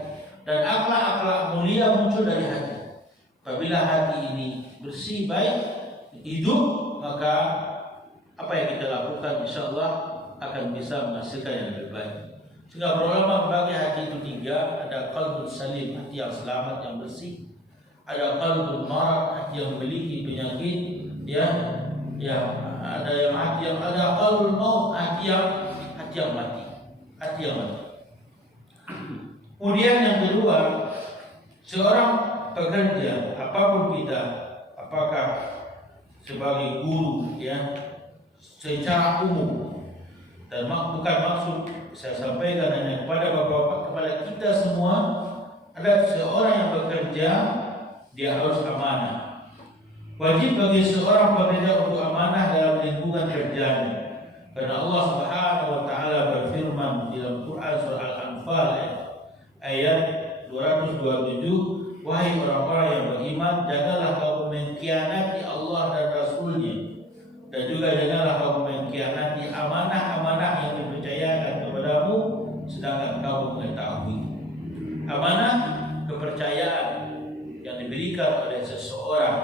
dan akhlak-akhlak mulia muncul dari hati. Apabila hati ini bersih, baik, hidup, maka apa yang kita lakukan insya Allah akan bisa menghasilkan yang lebih baik. Sehingga para ulama membagi hati itu tiga. Ada qalbun salim, hati yang selamat, yang bersih. Ada qalbun marad, hati yang memiliki penyakit, ya. Ada yang hati yang ada qalbun maut, hati yang mati. Kemudian yang kedua, seorang pekerja, apapun kita, apakah sebagai guru, ya, secara umum, dan bukan maksud saya sampaikan hanya kepada bapak-bapak, kepada kita semua, ada seorang yang bekerja, dia harus amanah. Wajib bagi seorang pekerja untuk amanah dalam lingkungan kerjanya. Karena Allah Subhanahu wa taala berfirman di dalam Quran surah Al-Anfal ayat 227, wahai orang-orang yang beriman, jagalah kamu mengkhianati Allah dan Rasul-Nya, dan juga janganlah kamu mengkhianati amanah-amanah yang dipercayakan kepadamu, sedangkan kamu mengetahui. Amanah, kepercayaan yang diberikan oleh seseorang,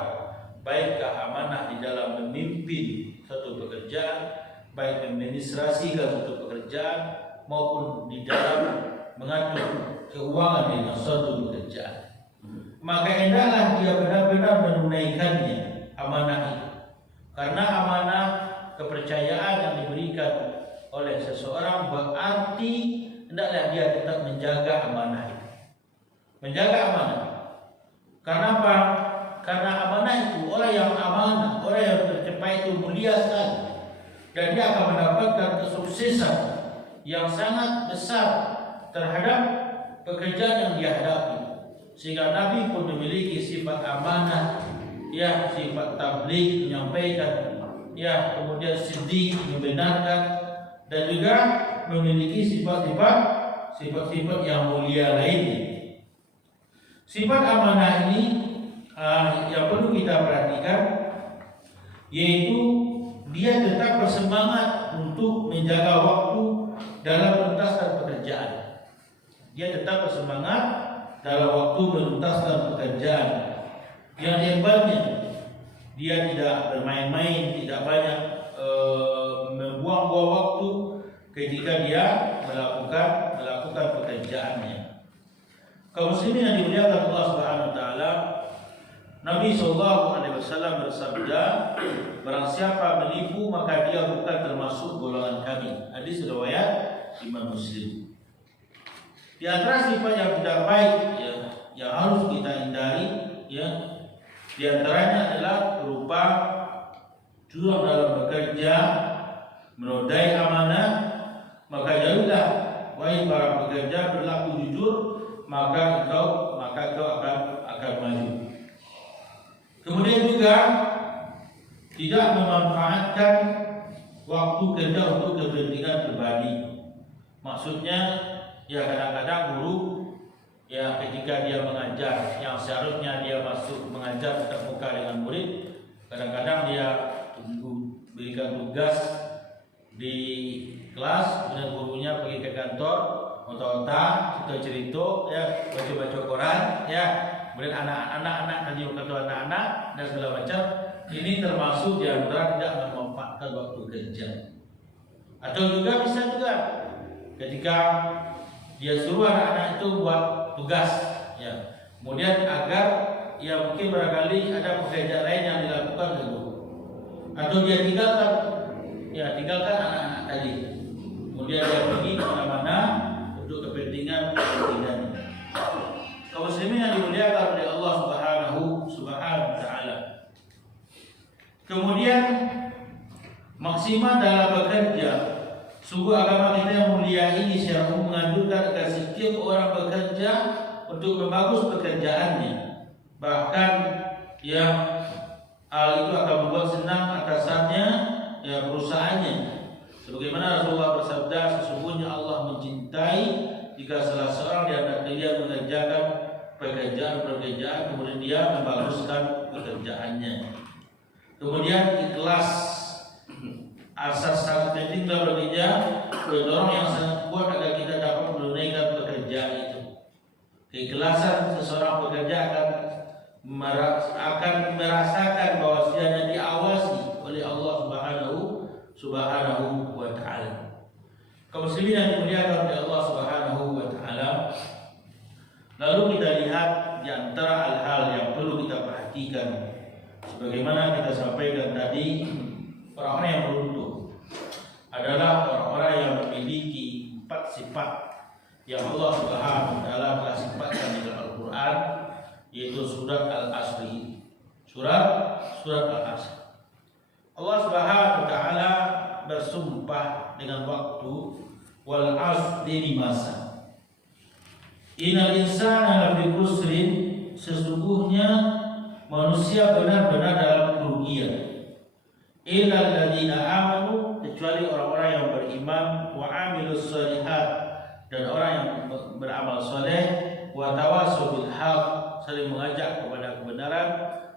baikkah amanah di dalam memimpin suatu pekerjaan, baik administrasikan suatu pekerjaan, maupun di dalam mengatur keuangan dengan suatu pekerjaan, maka hendaklah dia benar-benar menunaikannya, amanah itu. Karena amanah kepercayaan yang diberikan oleh seseorang berarti hendaklah dia tetap menjaga amanah itu. Menjaga amanah. Karena apa? Karena amanah itu, orang yang amanah, orang yang tercapai itu mulia sekali, dan dia akan mendapatkan kesuksesan yang sangat besar terhadap pekerjaan yang dia hadapi. Sehingga Nabi pun memiliki sifat amanah, ya, sifat tabligh, menyampaikan, ya, kemudian siddiq, membenarkan, dan juga memiliki sifat-sifat yang mulia lainnya. Sifat amanah ini yang perlu kita perhatikan, yaitu dia tetap bersemangat untuk menjaga waktu dalam menuntaskan pekerjaan. Dia tetap bersemangat dalam waktu menuntaskan pekerjaan. Yang hebatnya, dia tidak bermain-main, tidak banyak membuang-buang waktu ketika dia melakukan pekerjaannya. Kaum muslimin yang dimuliakan Allah Subhanahu wa taala, Nabi SAW bersabda, barang siapa menipu maka dia bukan termasuk golongan kami. Hadis riwayat Imam Muslim. Di antara sifat yang tidak baik, ya, yang harus kita hindari, ya, di antaranya adalah berupa curang dalam bekerja, menodai amanah. Maka jauhlah wahai para pekerja, berlaku jujur, maka kau akan maju. Kemudian juga tidak memanfaatkan waktu kerja untuk kepentingan pribadi. Maksudnya, ya, kadang-kadang guru, ya, ketika dia mengajar, yang seharusnya dia masuk mengajar tetap muka dengan murid, kadang-kadang dia berikan tugas di kelas, kemudian gurunya pergi ke kantor, otak-otak, cerita-cerita, ya, baca-baca Quran, ya, kemudian anak-anak tadi kata anak-anak dan segala macam. Ini termasuk di antara tidak memanfaatkan waktu kerja. Atau juga bisa juga ketika dia suruh anak-anak itu buat tugas, ya, kemudian agar, ya, mungkin barangkali ada pekerjaan lain yang dilakukan dulu, atau dia tinggalkan anak-anak tadi, kemudian dia pergi kemana-mana untuk kepentingan. Kaum muslimin yang dimuliakan oleh Allah Subhanahu wa taala. Kemudian maksimal dalam bekerja. Sungguh agama kita yang mulia ini secara umum menganjurkan agar setiap orang bekerja untuk membagus pekerjaannya. Bahkan, ya, hal itu akan membuat senang atasannya, ya, perusahaannya. Sebagaimana Rasulullah bersabda, sesungguhnya Allah mencintai jika salah seorang di antara kalian mengerjakan pekerjaan kemudian dia membaguskan pekerjaannya. Kemudian ikhlas, asas sangat penting dalam bekerja, mendorong yang sangat kuat agar kita dapat menunaikan pekerjaan itu. Keikhlasan seseorang pekerja akan merasakan bahwa dia diawasi oleh Allah Subhanahu wa taala. Kaum muslimin yang dimuliakan oleh Allah Subhanahu wa taala, lalu kita lihat di antara hal-hal yang perlu kita perhatikan, sebagaimana kita sampaikan tadi, orang-orang yang beruntung adalah orang-orang yang memiliki 4 sifat yang Allah Subhanahu wa taala telah sifatkan di dalam Al-Qur'an, yaitu surat Al-Asr. Surat Al-Asr. Allah Subhanahu wa taala bersumpah dengan waktu, wal asri, di masa. Innal insana lafi khusrin, sesungguhnya manusia benar-benar dalam kerugian. Illal ladzina amanu, kecuali orang-orang yang beriman, wa amilus shalihat, dan orang yang beramal saleh, wa tawassaw bil haq, saling mengajak kepada kebenaran,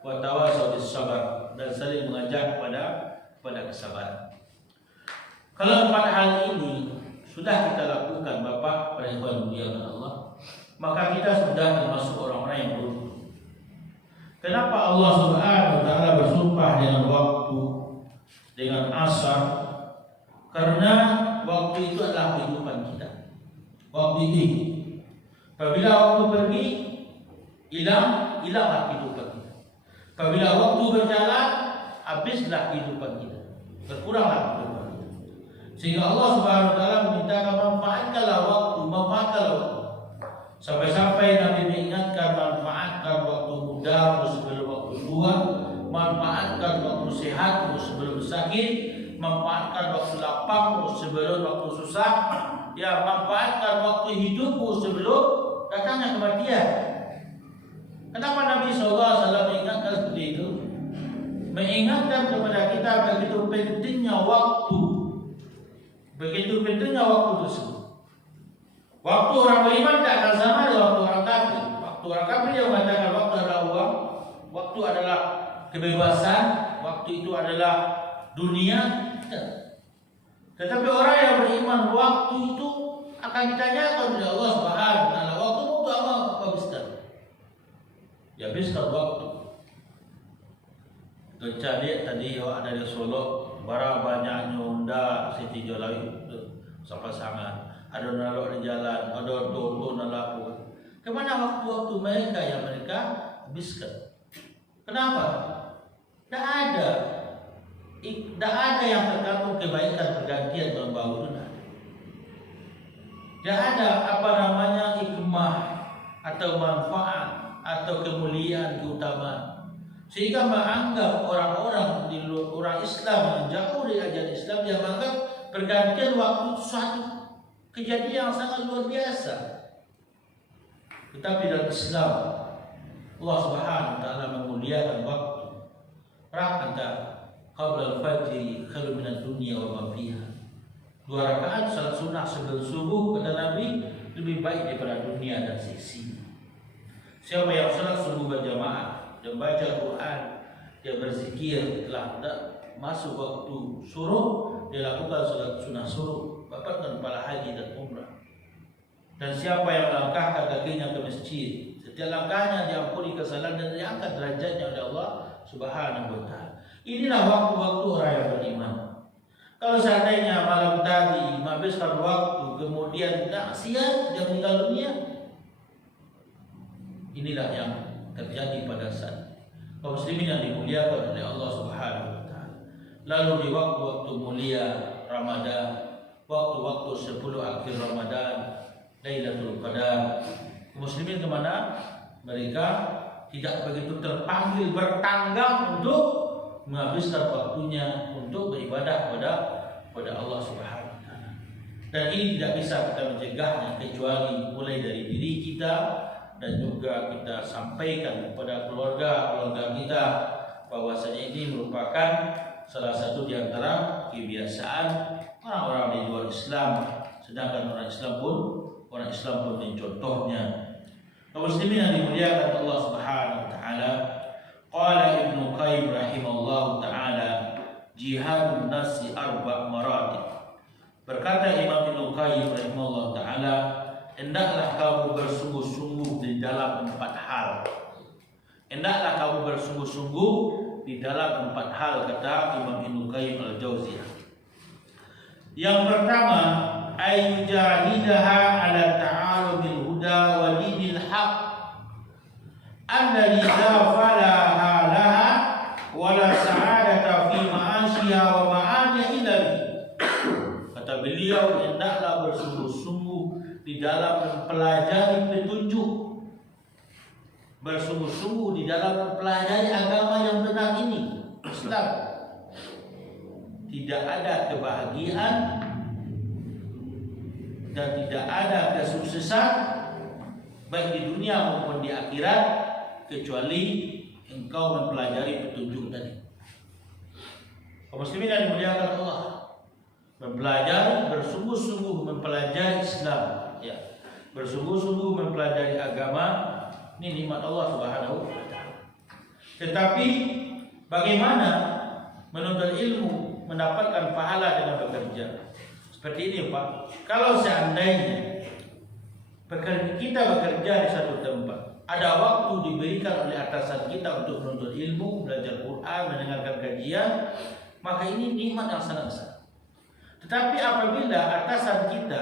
wa tawassaw bis sabar, dan saling mengajak kepada kesabaran. Kalau 4 hal ini sudah kita lakukan, Bapak, para ikhwan muliakan Allah, maka kita sudah termasuk orang-orang yang beruntung. Kenapa Allah Subhanahu wa taala bersumpah dengan waktu, dengan asar? Karena waktu itu adalah kehidupan kita. waktu ini. Apabila waktu pergi, hilanglah kehidupan kita. Apabila waktu berjalan, habislah kehidupan kita, berkuranglah kehidupan kita. Sehingga Allah Subhanahu wa taala memintakan manfaatkanlah waktu. Sampai-sampai Nabi mengingatkan, manfaatkan waktu muda sebelum waktu tua, manfaatkan waktu sehat sebelum sakit, manfaatkan waktu lapang sebelum waktu susah, ya, manfaatkan waktu hidupmu sebelum datangnya kematian. Kenapa Nabi SAW mengingatkan seperti itu? Mengingatkan kepada kita begitu pentingnya waktu, begitu pentingnya waktu tersebut. Waktu orang beriman tidak akan sama dengan waktu orang kafir. Waktu orang kafir yang mengatakan waktu adalah uang, waktu adalah kebebasan, waktu itu adalah dunia. Tetapi orang yang beriman, waktu itu akan ditanyakan oleh Allah Subhanahu wa taala, waktumu untuk apa habiskan? Ya, habiskan waktu. Kita lihat tadi ada di Solo, bara banyaknya Honda Siti Jolawi sampai sangat. Ada nalok di jalan, ada tonton nalaku. Kemana waktu-waktu mereka yang mereka habiskan? Kenapa? Tidak ada yang terkandung kebaikan pergantian tahun baru itu. Tidak ada hikmah atau manfaat atau kemuliaan, keutamaan. Sehingga menganggap orang-orang di luar, orang Islam yang jauh dari ajaran Islam, dia menganggap pergantian waktu itu suatu kejadian yang sangat luar biasa. Tetapi dalam Islam, Allah Subhanahu wa taala memuliakan waktu. Raka'ata qabla al-fajr khairun min ad-dunya wa ma fiha. 2 rakaat salat sunnah sebelum subuh, kata Nabi, lebih baik daripada dunia dan seisinya. Siapa yang salat subuh berjamaah dan baca Quran, dia berzikir, telah masuk waktu suruh, dia lakukan salat sunnah suruh, dapatkan pahala haji dan umrah. Dan siapa yang melangkahkan kakinya ke masjid, setiap langkahnya diampuni kesalahan dan diangkat derajatnya oleh Allah Subhanahu wa taala. Inilah waktu-waktu orang yang beriman. Kalau seandainya malam tadi menghabiskan waktu, kemudian maksiat, dia meninggal dunia, inilah yang terjadi pada saat kaum muslimin yang dimuliakan oleh Allah Subhanahu wa taala. Lalu di waktu-waktu mulia Ramadan, waktu-waktu 10 akhir Ramadan, Lailatul Qadar, muslimin kemana? Mereka tidak begitu terpanggil bertanggang untuk menghabiskan waktunya untuk beribadah kepada Allah Subhanahu wa taala. Dan ini tidak bisa kita mencegahnya kecuali mulai dari diri kita, dan juga kita sampaikan kepada keluarga kita bahwasanya ini merupakan salah satu di antara kebiasaan orang-orang di luar Islam, sedangkan orang Islam pun mencontohnya. Kaum muslimin yang dimuliakan Allah Subhanahu wa taala, qala Ibnu Qayyim rahimahullahu taala, jihadun nasi 4 maratib. Berkata Imam Ibnu Qayyim rahimahullahu taala, hendaklah kamu bersungguh-sungguh di dalam 4 hal. Hendaklah kamu bersungguh-sungguh di dalam 4 hal, kata Imam Ibnu Qayyim al-Jauziyah. Yang pertama, ayyujahidaha ala ta'alubil huda wa dinil haq alladhi la falaha laha wa la sa'adata fi ma'asyiha wa ma'ani illa bi. Kata beliau, hendaklah bersungguh-sungguh di dalam mempelajari petunjuk, bersungguh-sungguh di dalam mempelajari agama yang benar ini, Islam. Tidak ada kebahagiaan dan tidak ada kesuksesan baik di dunia maupun di akhirat kecuali engkau mempelajari petunjuk tadi. Kaum muslimin yang dimuliakan Allah, mempelajari, bersungguh-sungguh mempelajari Islam, ya, bersungguh-sungguh mempelajari agama, ini nikmat Allah Subhanahu wa taala. Tetapi bagaimana menuntut ilmu mendapatkan pahala dengan bekerja? Seperti ini, Pak. Kalau seandainya kita bekerja di satu tempat, ada waktu diberikan oleh atasan kita untuk menuntut ilmu, belajar Quran, mendengarkan kajian, maka ini nikmat yang sangat besar. Tetapi apabila atasan kita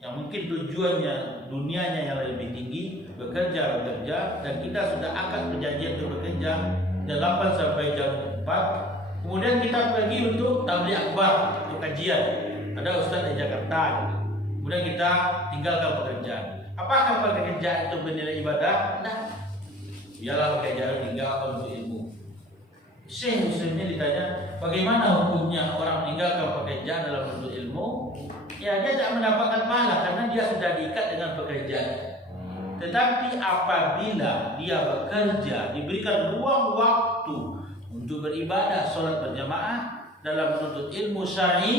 yang mungkin tujuannya dunianya yang lebih tinggi, bekerja, dan kita sudah akad perjanjian untuk bekerja jam 8 sampai jam 4. Kemudian kita pergi untuk tabligh akbar, untuk kajian. Ada ustaz di Jakarta. Kemudian kita tinggalkan pekerjaan. Apakah pekerjaan itu bernilai ibadah? Nah, ialah pekerjaan tinggalkan untuk ilmu. Usulnya ditanya, bagaimana hukumnya orang meninggalkan pekerjaan dalam bentuk ilmu? Ya, dia tidak mendapatkan pahala karena dia sudah diikat dengan pekerjaan. Tetapi apabila dia bekerja, diberikan ruang waktu untuk beribadah, sholat berjamaah dalam menuntut ilmu syar'i,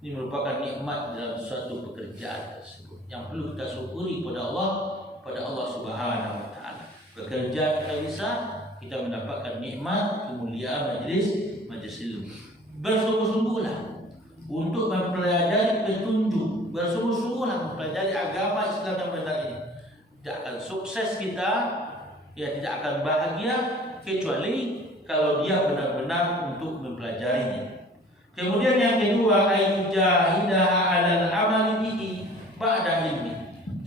ini merupakan nikmat dalam suatu pekerjaan tersebut yang perlu kita syukuri pada Allah Subhanahu wa taala. Bekerja kita bisa, kita mendapatkan nikmat kemuliaan majlis ilmu. Bersungguh-sungguhlah untuk mempelajari petunjuk, bersungguh-sungguhlah mempelajari agama Islam yang benar ini. Tidak akan sukses kita, ya tidak akan bahagia kecuali kalau dia benar-benar untuk mempelajarinya. Kemudian yang kedua, ayyahidah 'alal amali bihi ba'da ilmi.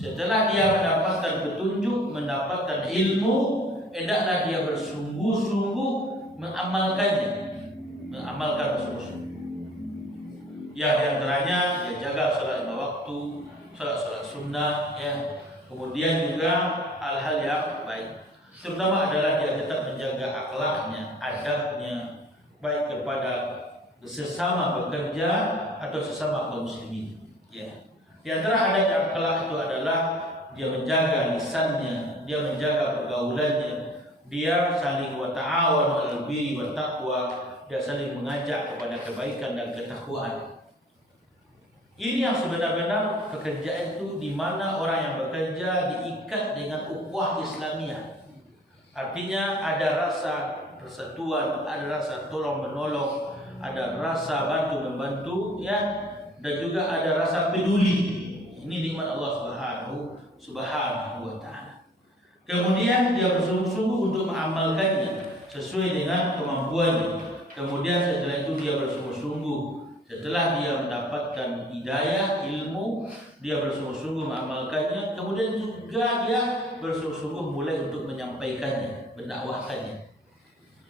Setelah dia mendapatkan petunjuk, mendapatkan ilmu, hendaklah dia bersungguh-sungguh mengamalkannya, mengamalkan bersungguh-sungguh. Ya, di antaranya dia jaga salat 5 waktu, salat sunnah, ya. Kemudian juga hal-hal yang baik. Terutama adalah dia tetap menjaga akhlaknya, adabnya, baik kepada sesama pekerja atau sesama kaum muslimin. Ya. Di antara adab akhlak itu adalah dia menjaga lisannya, dia menjaga pergaulannya, dia saling wa ta'awanu 'alal birri wat taqwa, dia saling mengajak kepada kebaikan dan ketakwaan. Ini yang sebenar-benar pekerjaan itu di mana orang yang bekerja diikat dengan ukhuwah Islamiyah. Artinya ada rasa persatuan, ada rasa tolong menolong, ada rasa bantu membantu, ya, dan juga ada rasa peduli. Ini nikmat Allah Subhanahu wa taala. Kemudian dia bersungguh-sungguh untuk mengamalkannya sesuai dengan kemampuannya. Kemudian setelah itu dia bersungguh-sungguh, setelah dia mendapatkan hidayah, ilmu, dia bersungguh-sungguh mengamalkannya. Kemudian juga dia bersungguh-sungguh mulai untuk menyampaikannya, mendakwahkannya.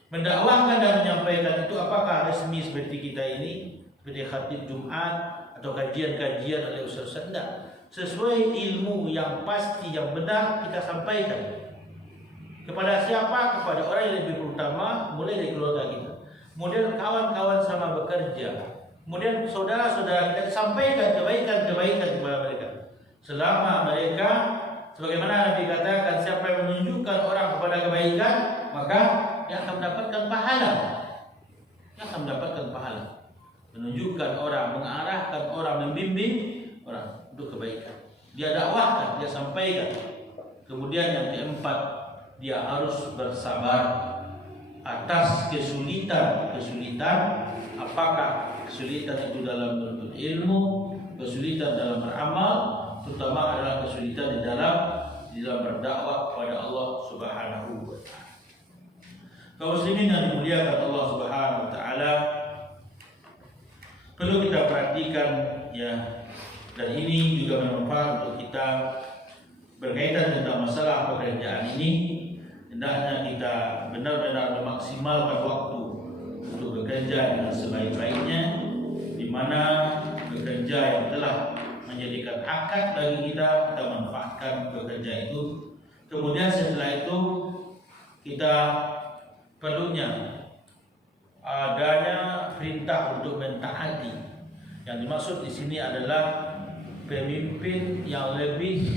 Mendakwahkan dan menyampaikan itu apakah resmi seperti kita ini, seperti khatib Jumat atau kajian-kajian oleh ustaz? Tidak. Sesuai ilmu yang pasti, yang benar kita sampaikan. Kepada siapa? Kepada orang yang lebih utama, mulai dari keluarga kita. Kemudian kawan-kawan sama bekerja. Kemudian saudara-saudara kita sampaikan kebaikan-kebaikan kepada mereka. Selama mereka, sebagaimana Nabi katakan, siapa yang menunjukkan orang kepada kebaikan, maka dia akan mendapatkan pahala. Dia akan mendapatkan pahala. Menunjukkan orang, mengarahkan orang, membimbing orang untuk kebaikan. Dia dakwahkan, dia sampaikan. Kemudian yang keempat, dia harus bersabar atas kesulitan. Apakah kesulitan itu dalam menuntut ilmu, kesulitan dalam beramal, terutama adalah kesulitan di dalam berdakwah kepada Allah Subhanahu wa taala. Kaum muslimin yang dimuliakan Allah Subhanahu wa taala, perlu kita perhatikan, ya, dan ini juga bermanfaat untuk kita berkaitan tentang masalah pekerjaan ini. Hendaknya kita benar-benar memaksimalkan waktu untuk bekerja dengan sebaik-baiknya, di mana bekerja yang telah menjadikan akad bagi kita manfaatkan bekerja itu. Kemudian setelah itu kita perlunya adanya perintah untuk mentaati. Yang dimaksud di sini adalah pemimpin yang lebih,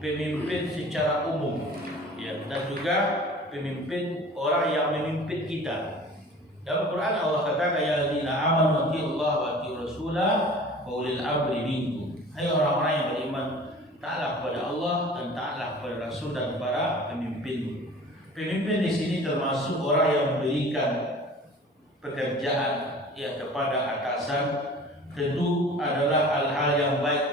pemimpin secara umum, ya, dan juga pemimpin orang yang memimpin kita. Dalam Quran Allah katakan, ya alladzina amanu atiiullaha wa atiiur rasulah wa ulil amri minkum. Hai orang-orang yang beriman, taatlah kepada Allah dan taatlah kepada Rasul dan para pemimpin. Pemimpin di sini termasuk orang yang memberikan pekerjaan, ya, kepada atasan. Tentu adalah hal-hal yang baik.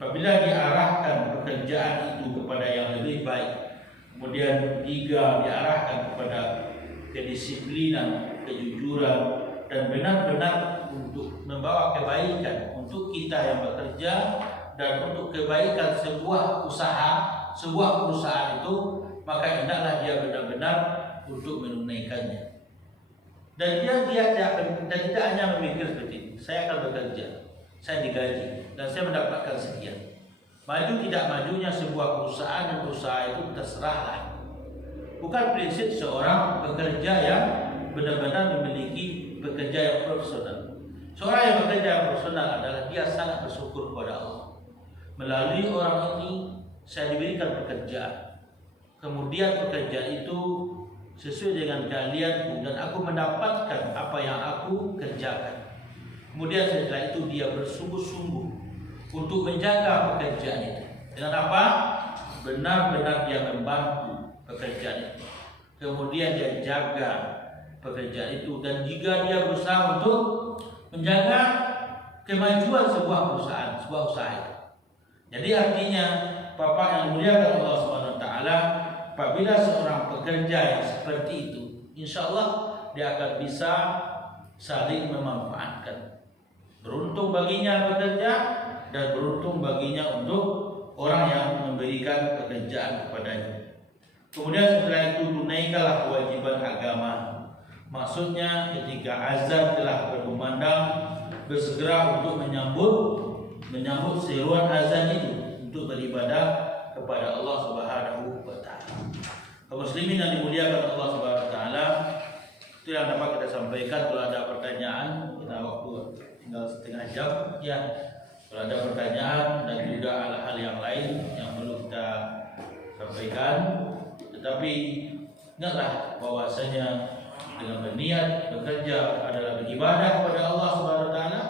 Apabila diarahkan pekerjaan itu kepada yang lebih baik, kemudian tiga, diarahkan kepada kedisiplinan, kejujuran, dan benar-benar untuk membawa kebaikan untuk kita yang bekerja dan untuk kebaikan sebuah usaha, sebuah perusahaan itu, maka hendaklah dia benar-benar untuk menunaikannya. Dan dia tidak hanya memikir seperti ini, saya akan bekerja, saya digaji, dan saya mendapatkan sekian. Maju tidak majunya sebuah perusahaan dan usaha itu terserahlah. Bukan prinsip seorang bekerja yang benar-benar memiliki bekerja yang profesional. Seorang yang bekerja yang profesional adalah dia sangat bersyukur kepada Allah. Melalui orang ini saya diberikan pekerjaan. Kemudian pekerjaan itu sesuai dengan keahlianku dan aku mendapatkan apa yang aku kerjakan. Kemudian setelah itu dia bersungguh-sungguh untuk menjaga pekerjaan itu. Dengan apa? Benar-benar dia membantu pekerjaan itu. Kemudian dia jaga pekerjaan itu, dan juga dia berusaha untuk menjaga kemajuan sebuah perusahaan, sebuah usaha itu. Jadi artinya, Bapak yang muliakan Allah Subhanahu wa taala, apabila seorang pekerja yang seperti itu, insya Allah dia akan bisa saling memanfaatkan. Beruntung baginya bekerja dan beruntung baginya untuk orang yang memberikan pekerjaan kepadanya. Kemudian setelah itu tunaikanlah kewajiban agama. Maksudnya ketika azan telah berkumandang, bersegera untuk menyambut seruan azan itu untuk beribadah kepada Allah Subhanahu wa taala. Kaum muslimin yang dimuliakan Allah Subhanahu wa taala, itu yang dapat kita sampaikan. Kalau ada pertanyaan, kita waktu tinggal setengah jam ya. Kalau ada pertanyaan dan juga hal-hal yang lain yang perlu kita sampaikan, tetapi ingatlah bahwasanya dengan berniat bekerja adalah beribadah kepada Allah Subhanahu wa taala,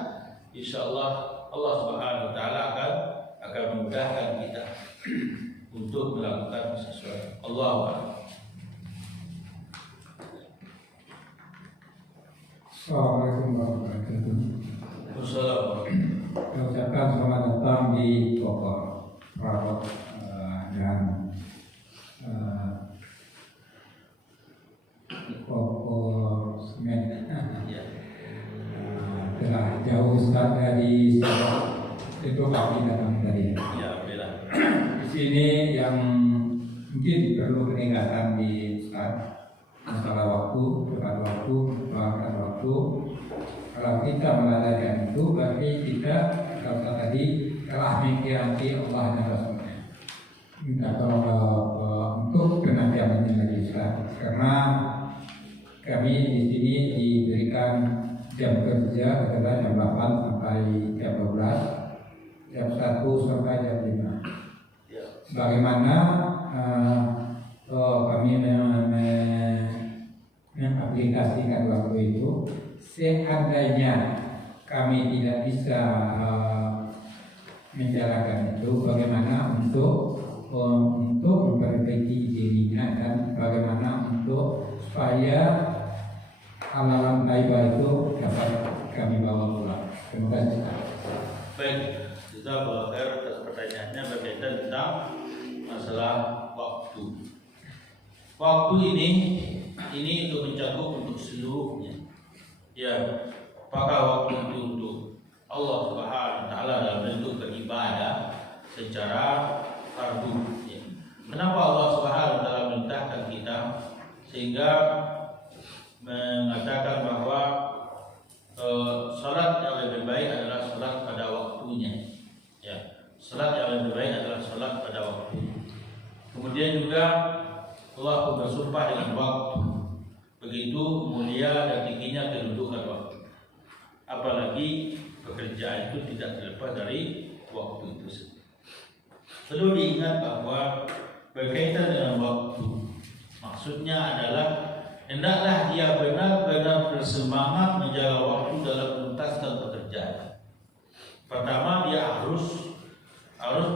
insyaallah Allah Subhanahu wa taala akan memudahkan kita untuk melakukan sesuatu. Allahu a'lam. Assalamualaikum warahmatullahi wabarakatuh. Wassalamualaikum. Saya ucapkan selamat datang di Bogor, Perawat dan Bogor Semen. Telah jauh sekali dari itu kami datang dari. Ya, bela. Di sini yang mungkin perlu peningkatan di masalah waktu, tepat waktu, bahkan waktu. Kalau kita mengadakan itu, berarti kita kalau tadi telah mengkhianati Allah dan Rasulnya. Minta tolong untuk penantian lagi karena kami di sini diberikan jam kerja adalah jam 8 sampai jam 12, jam 1 sampai jam 5. Bagaimana kami mengaplikasikan waktu itu? Seandainya kami tidak bisa menjalankan itu, bagaimana untuk memperbaiki dirinya dan bagaimana untuk supaya amalan baik itu dapat kami bawa pulang. Terima kasih. Baik, jazakallahu khair atas pertanyaannya berkaitan tentang masalah waktu. Waktu ini untuk mencakup untuk seluruhnya. Ya, apakah waktu itu untuk Allah Subhanahu wa taala dalam bentuk beribadah secara fardu ya. Kenapa Allah Subhanahu wa taala merintahkan kita sehingga mengatakan bahwa salat yang lebih baik adalah salat pada waktunya ya. Salat yang lebih baik adalah salat pada waktunya. Kemudian juga Allah bersumpah dengan waktu. Begitu mulia dan tingginya kedudukan waktu. Apalagi pekerjaan itu tidak terlepas dari waktu itu sendiri. Perlu diingat bahwa berkaitan dengan waktu, maksudnya adalah hendaklah dia benar-benar bersemangat menjaga waktu dalam menuntaskan pekerjaan. Pertama, dia harus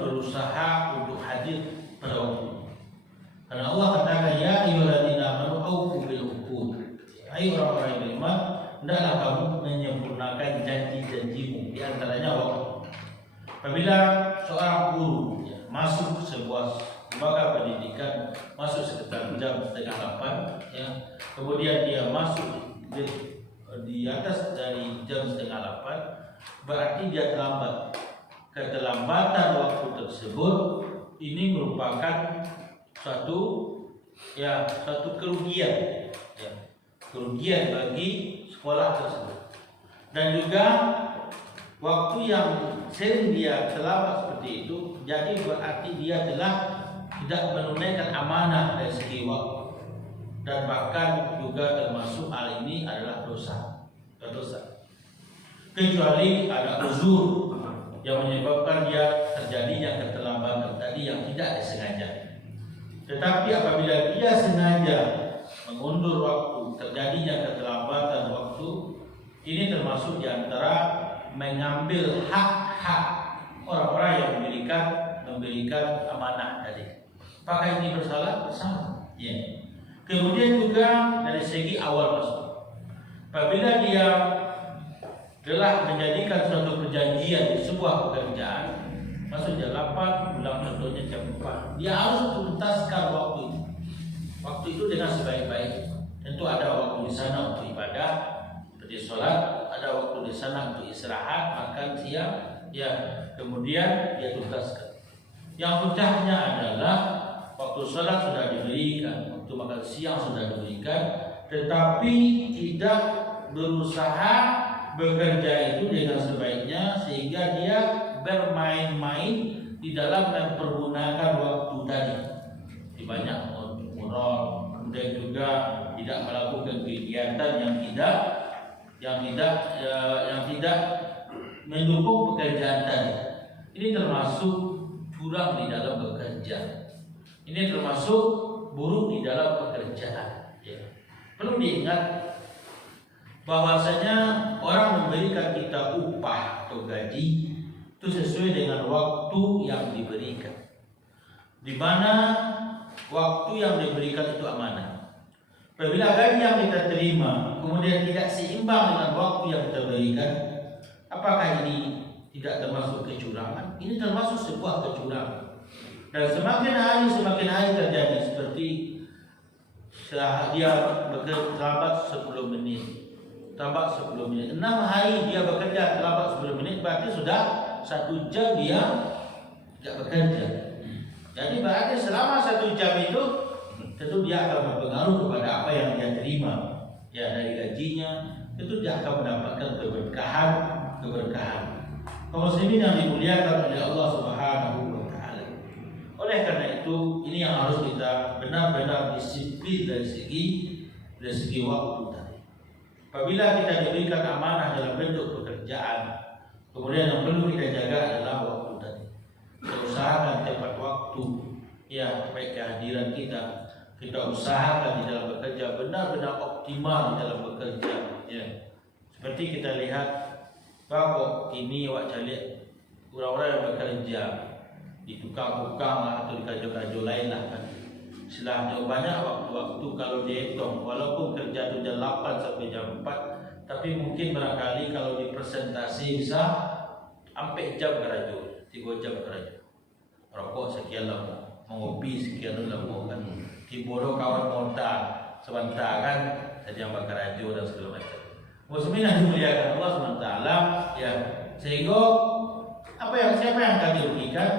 berusaha untuk hadir pada waktu. Karena Allah katakan, ya ayyuhalladzina amanu aufu bil uqud. Hai orang-orang yang beriman, hendaklah kamu menyempurnakan janji-janjimu, di antaranya waktu. Apabila seorang guru masuk sebuah lembaga pendidikan, masuk sekitar jam 7:30 ya, kemudian dia masuk di atas dari jam 7:30, berarti dia terlambat. keterlambatan waktu tersebut ini merupakan suatu kerugian, kerugian bagi sekolah tersebut. Dan juga waktu yang sering dia terlambat seperti itu, jadi berarti dia telah tidak menunaikan amanah dari segi waktu, dan bahkan juga termasuk hal ini adalah dosa. Kecuali ada uzur yang menyebabkan dia terjadinya keterlambatan tadi yang tidak disengaja. Tetapi apabila dia sengaja mengundur waktu, terjadinya keterlambatan waktu, ini termasuk di antara mengambil hak-hak orang-orang yang memberikan amanah tadi. Apakah ini bersalah? Bersalah. Ya. Kemudian juga dari segi awal masuk, apabila dia telah menjadikan suatu perjanjian di sebuah pekerjaan, masuk jam 8, pulang contohnya jam 4, dia harus tuntaskan waktu itu. Waktu itu dengan sebaik-baik. Tentu ada waktu di sana untuk ibadah, seperti sholat, ada waktu di sana untuk istirahat, makan siang, kemudian dia tuntaskan. Yang pecahnya adalah waktu sholat sudah diberikan, waktu makan siang sudah diberikan, tetapi tidak berusaha bekerja itu dengan sebaiknya, sehingga dia bermain-main di dalam mempergunakan waktu tadi. Di banyak umroh, kemudian juga tidak melakukan kegiatan yang tidak mendukung pekerjaan tadi. Ini termasuk curang di dalam bekerja. Ini termasuk buruk di dalam pekerjaan. Perlu diingat bahwasanya orang memberikan kita upah atau gaji itu sesuai dengan waktu yang diberikan, di mana waktu yang diberikan itu amanah. Apabila gaji yang kita terima kemudian tidak seimbang dengan waktu yang kita berikan, apakah ini tidak termasuk kecurangan? Ini termasuk sebuah kecurangan. Dan semakin hari terjadi seperti dia terlambat 10 menit. 6 hari dia bekerja terlambat 10 menit, berarti sudah 1 jam dia tidak bekerja. Jadi berarti selama 1 jam itu tentu dia akan berpengaruh kepada apa yang dia terima dari gajinya. Tentu dia akan mendapatkan keberkahan. Kaum muslimin yang dimuliakan oleh Allah Subhanahu wa taala. Oleh karena itu, ini yang harus kita benar-benar disiplin dari segi waktu tadi. Apabila kita diberikan amanah dalam bentuk pekerjaan, kemudian yang perlu kita jaga adalah waktu tadi. Kita usahakan tepat waktu, baik kehadiran kita usahakan di dalam bekerja benar-benar optimal di dalam bekerja. Seperti kita lihat bahwa ini lihat orang-orang yang bekerja di tukang-tukang atau di kajo-kajo lain lah kan. Setelah banyak waktu-waktu kalau dihitung, walaupun kerja itu jam 8 sampai jam 4, tapi mungkin barangkali kalau dipresentasi bisa sampai jam kerajo, 3 jam kerajo. Rokok sekian lama, mengopi sekian lama kan. Kibodo kawan modal sebentar kan, jadi yang bakarajo dan segala macam. Muslimin yang dimuliakan Allah SWT, sehingga siapa yang akan dirugikan?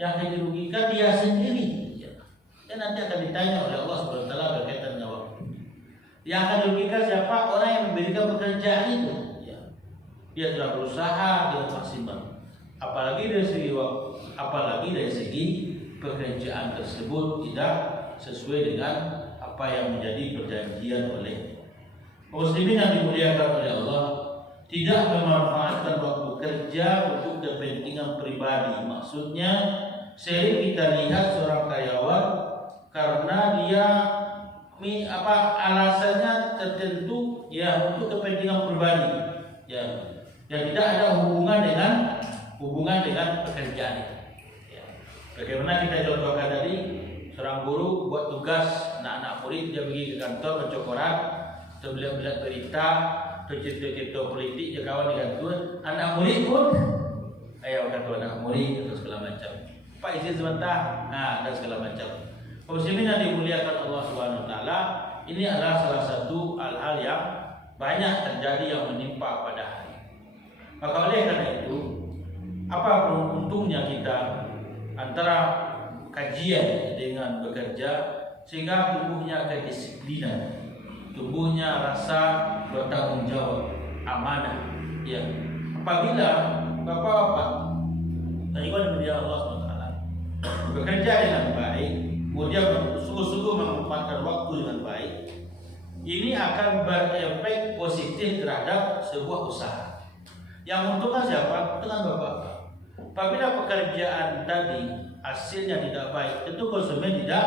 Yang akan dirugikan dia sendiri. Dan nanti akan ditanya oleh Allah SWT berkaitan dengan waktu. Yang akan dirugikan siapa? Orang yang memberikan pekerjaan itu. Dia telah berusaha dengan maksimal. Apalagi dari segi pekerjaan tersebut tidak sesuai dengan apa yang menjadi perjanjian oleh muslimin yang dimuliakan oleh Allah. Tidak memanfaatkan waktu kerja untuk kepentingan pribadi. Maksudnya, sering kita lihat seorang karyawan karena dia alasannya tertentu untuk kepentingan pribadi, dan tidak ada hubungan dengan pekerjaan itu. Bagaimana kita contohkan tadi, seorang guru buat tugas anak-anak murid, dia pergi ke kantor mencokorat atau melihat berita atau cerita-cerita politik, dia kawan dengan tuan. Anak murid pun kata anak murid atau segala macam, Pak izin sebentar, dan segala macam. Muslimin yang dimuliakan Allah Subhanahu wa taala, ini adalah salah satu hal-hal yang banyak terjadi yang menimpa pada hari. Maka oleh karena itu, apa untungnya kita antara kajian dengan bekerja, sehingga tumbuhnya kedisiplinan, tumbuhnya rasa bertanggung jawab, amanah. Ya, apabila bapak-bapak dan juga diberi Allah SWT bekerja dengan baik, kemudian sungguh-sungguh memanfaatkan waktu dengan baik, ini akan berefek positif terhadap sebuah usaha. Yang menguntungkan siapa? Dengan bapak. Apabila pekerjaan tadi hasilnya tidak baik, tentu konsumen tidak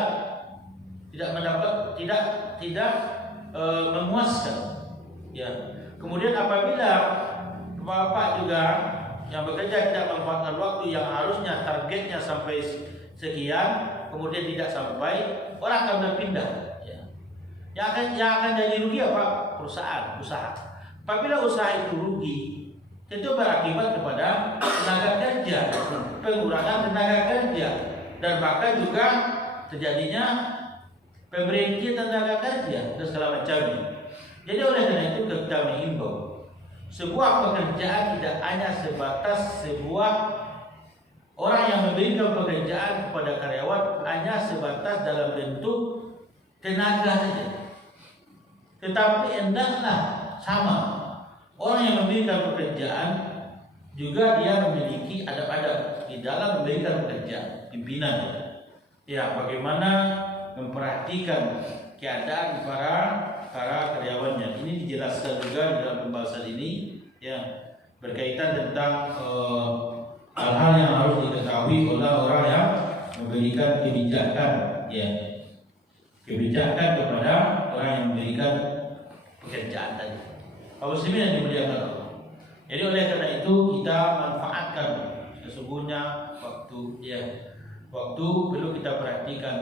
mendapat, tidak memuaskan. Ya. Kemudian apabila bapak juga yang bekerja tidak memanfaatkan waktu yang harusnya targetnya sampai sekian, kemudian tidak sampai, orang akan berpindah. Ya. Yang akan jadi rugi apa? Perusahaan, usaha. Apabila usaha itu rugi, itu berakibat kepada tenaga kerja, pengurangan tenaga kerja, dan bahkan juga terjadinya pemberhentian tenaga kerja dan segala macamnya. Jadi oleh karena itu kita mengimbau sebuah pekerjaan tidak hanya sebatas sebuah orang yang memberikan pekerjaan kepada karyawan hanya sebatas dalam bentuk tenaga saja, tetapi hendaklah sama. Orang yang memberikan pekerjaan juga dia memiliki adab-adab di dalam memberikan pekerjaan, pimpinan. Ya, bagaimana memperhatikan keadaan para karyawannya. Ini dijelaskan juga di dalam pembahasan ini, ya, berkaitan tentang hal-hal yang harus diketahui oleh orang yang memberikan kebijakan, ya, kebijakan kepada orang yang memberikan pekerjaan tadi. Kaum muslimin yang dimuliakan Allah. Jadi oleh karena itu kita manfaatkan sesungguhnya waktu, ya, waktu perlu kita perhatikan.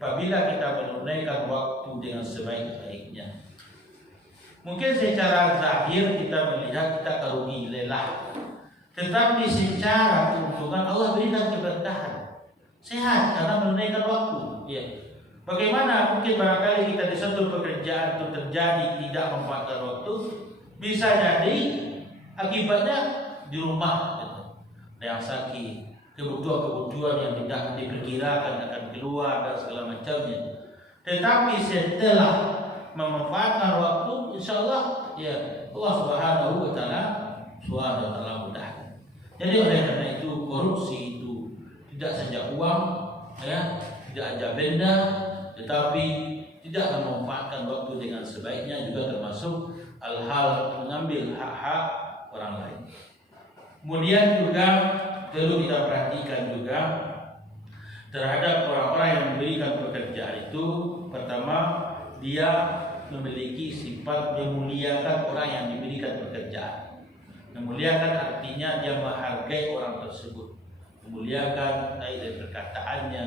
Apabila kita menunaikan waktu dengan sebaik-baiknya, mungkin secara zahir kita melihat kita kerugi, lelah, tetapi secara keuntungan Allah berikan keberkahan, sehat karena menunaikan waktu. Ya. Bagaimana mungkin barangkali kita di satu pekerjaan itu terjadi tidak memanfaatkan waktu, bisa jadi akibatnya di rumah, gitu, yang sakit, kebutuhan-kebutuhan yang tidak diperkirakan akan keluar dan segala macamnya. Tetapi setelah memanfaatkan waktu, insya Allah, ya, Allah Subhanahu wa Taala mudahkan. Jadi oleh karena itu korupsi itu tidak saja uang, ya, tidak saja benda, tetapi tidak memanfaatkan waktu dengan sebaiknya juga termasuk hal-hal mengambil hak-hak orang lain. Kemudian juga perlu kita perhatikan juga terhadap orang-orang yang memberikan pekerjaan itu. Pertama, dia memiliki sifat memuliakan orang yang diberikan pekerjaan. Memuliakan artinya dia menghargai orang tersebut, memuliakan baik dari perkataannya,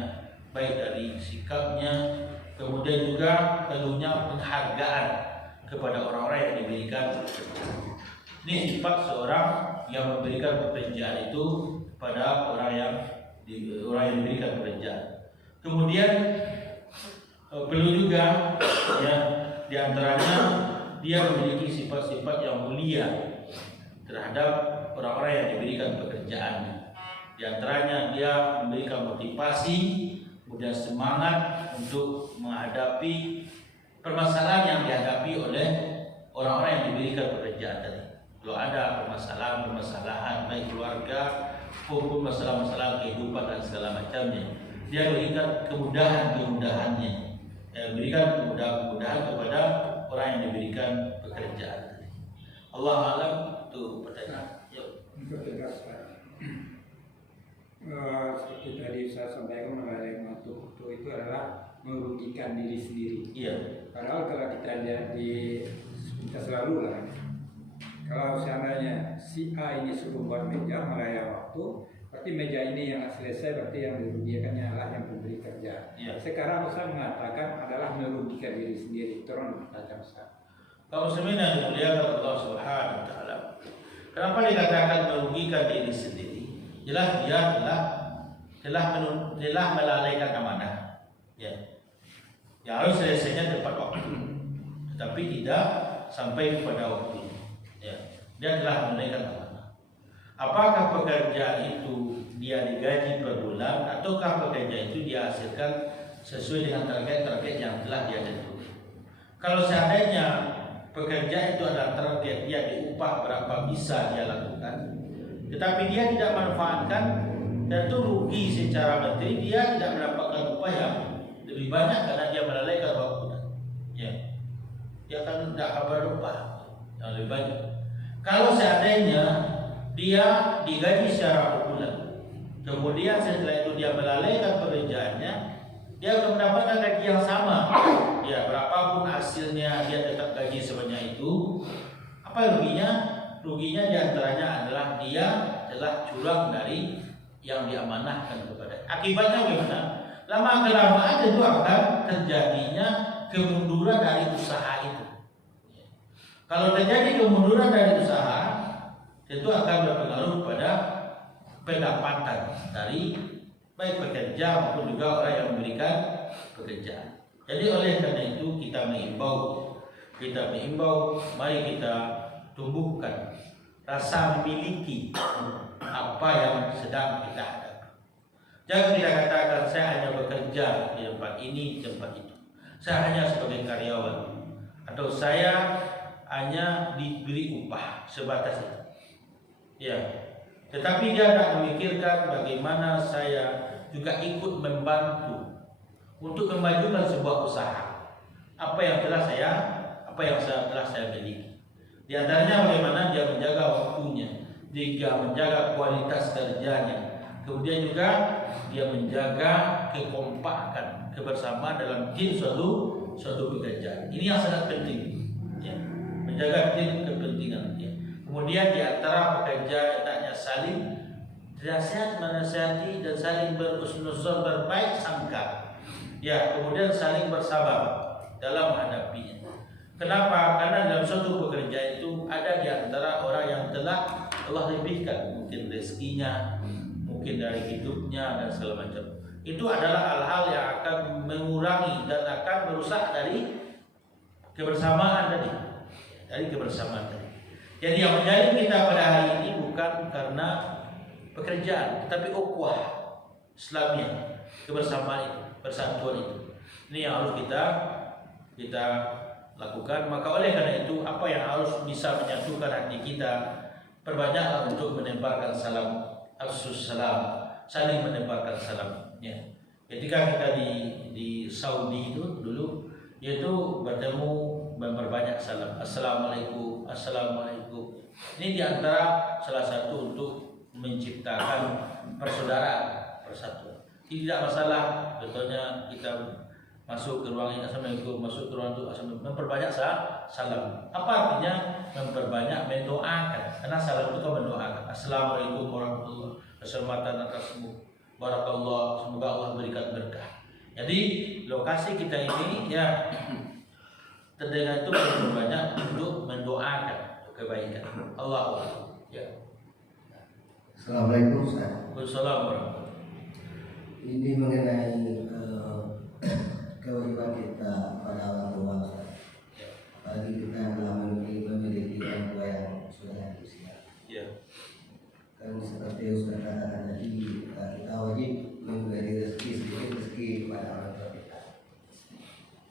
baik dari sikapnya, kemudian juga perlunya penghargaan kepada orang-orang yang diberikan pekerjaan. Ini sifat seorang yang memberikan pekerjaan itu pada orang yang diberikan pekerjaan. Kemudian perlu juga, ya, diantaranya dia memiliki sifat-sifat yang mulia terhadap orang-orang yang diberikan pekerjaannya. Di antaranya dia memberikan motivasi, kemudian semangat untuk menghadapi permasalahan yang dihadapi oleh orang-orang yang diberikan pekerjaan tadi. Kalau ada permasalahan baik keluarga maupun masalah-masalah kehidupan dan segala macamnya, dia berikan kemudahannya, berikan kemudahan kepada orang yang diberikan pekerjaan tadi. Allah alam, itu pertanyaan. Untuk tegaskan, seperti tadi saya sampaikan mengenai waktu itu adalah merugikan diri sendiri. Iya. Padahal kalau kita lihat kita selalu lah, kalau seandainya si A ini suruh buat meja melayar waktu, berarti meja ini yang selesai, berarti yang dirugikannya adalah yang memberi kerja. Iya. Sekarang Ustaz mengatakan adalah merugikan diri sendiri. Tolong baca Ustaz. Kaum muslimin yang dimuliakan Allah Subhanahu wa Ta'ala, kenapa dikatakan merugikan diri sendiri? Jelas dia telah melalaikan amanah, ya. Yang harus selesainya tepat waktu, tetapi tidak sampai kepada waktu. Ya. Dia telah melalaikan amanah. Apakah pekerja itu dia digaji per bulan ataukah pekerja itu dia hasilkan sesuai dengan target-target yang telah dia tentukan. Kalau seandainya pekerja itu adalah target dia diupah berapa bisa dia lakukan, tetapi dia tidak manfaatkan, tentu rugi secara materi, dia tidak mendapatkan upah yang lebih banyak karena dia melalaikan waktu. Ya, dia akan tidak akan berupah yang lebih banyak. Kalau seandainya dia digaji secara per bulan, kemudian setelah itu dia melalaikan pekerjaannya, dia akan mendapatkan gaji yang sama. Ya, berapapun hasilnya dia tetap gaji sebanyak itu. Apa ruginya? Ruginya diantaranya adalah dia telah curang dari yang diamanahkan kepada. Akibatnya bagaimana? Lama kelamaan itu akan terjadinya kemunduran dari usaha itu. Kalau terjadi kemunduran dari usaha, itu akan berpengaruh pada pendapatan dari baik pekerja maupun juga orang yang memberikan pekerjaan. Jadi oleh karena itu kita mengimbau, mari kita tumbuhkan rasa memiliki apa yang sedang kita hadapi. Jangan kita katakan saya hanya bekerja di tempat ini, tempat itu. Saya hanya sebagai karyawan atau saya hanya diberi upah sebatas itu. Ya, tetapi dia tak memikirkan bagaimana saya juga ikut membantu untuk memajukan sebuah usaha. Apa yang telah saya miliki. Di antaranya bagaimana dia menjaga waktunya, dia menjaga kualitas kerjanya, kemudian juga dia menjaga kekompakan, kebersamaan dalam tim suatu pekerjaan. Ini yang sangat penting, ya. Menjaga tim kepentingan. Ya. Kemudian di antara pekerja hendaknya saling nasihat menasihati dan saling berhusnuzon, berbaik sangka. Ya, kemudian saling bersabar dalam menghadapinya. Kenapa? Karena dalam suatu pekerjaan itu ada di antara orang yang telah Allah lebihkan, mungkin rezekinya, mungkin dari hidupnya dan segala macam. Itu adalah hal-hal yang akan mengurangi dan akan merusak dari kebersamaan tadi. Jadi yang menjadi kita pada hari ini bukan karena pekerjaan, tetapi ukhuwah Islamiyah, kebersamaan itu, persatuan itu. Ini yang harus kita lakukan. Maka oleh karena itu apa yang harus bisa menyatukan hati kita, perbanyaklah untuk menebarkan salam, afsus salam, saling menebarkan salam. Ya. Ketika kita di Saudi itu dulu, yaitu bertemu memperbanyak salam, assalamualaikum, assalamualaikum. Ini diantara salah satu untuk menciptakan persaudaraan, persatuan. Tidak masalah, betulnya kita masuk ke ruang ini assalamualaikum, masuk ke ruang itu assalamualaikum, memperbanyak salam. Apa artinya memperbanyak? Mendoakan. Karena salam itu kan mendoakan. Assalamualaikum warahmatullahi wabarakatuh, keselamatan atasmu, barakallah, semoga Allah berikan berkah. Jadi lokasi kita ini ya terdengar itu memperbanyak untuk mendoakan kebaikan. Allah. Ya. Assalamualaikum Ustaz. Wassalamualaikum. Ini mengenai kewajiban kita pada orang tua Ustaz. Apalagi kita telah memiliki orang tua yang sudah lanjut usia. Ya. Kan seperti Ustaz katakan tadi, kita wajib memberi rezeki kepada orang tua kita.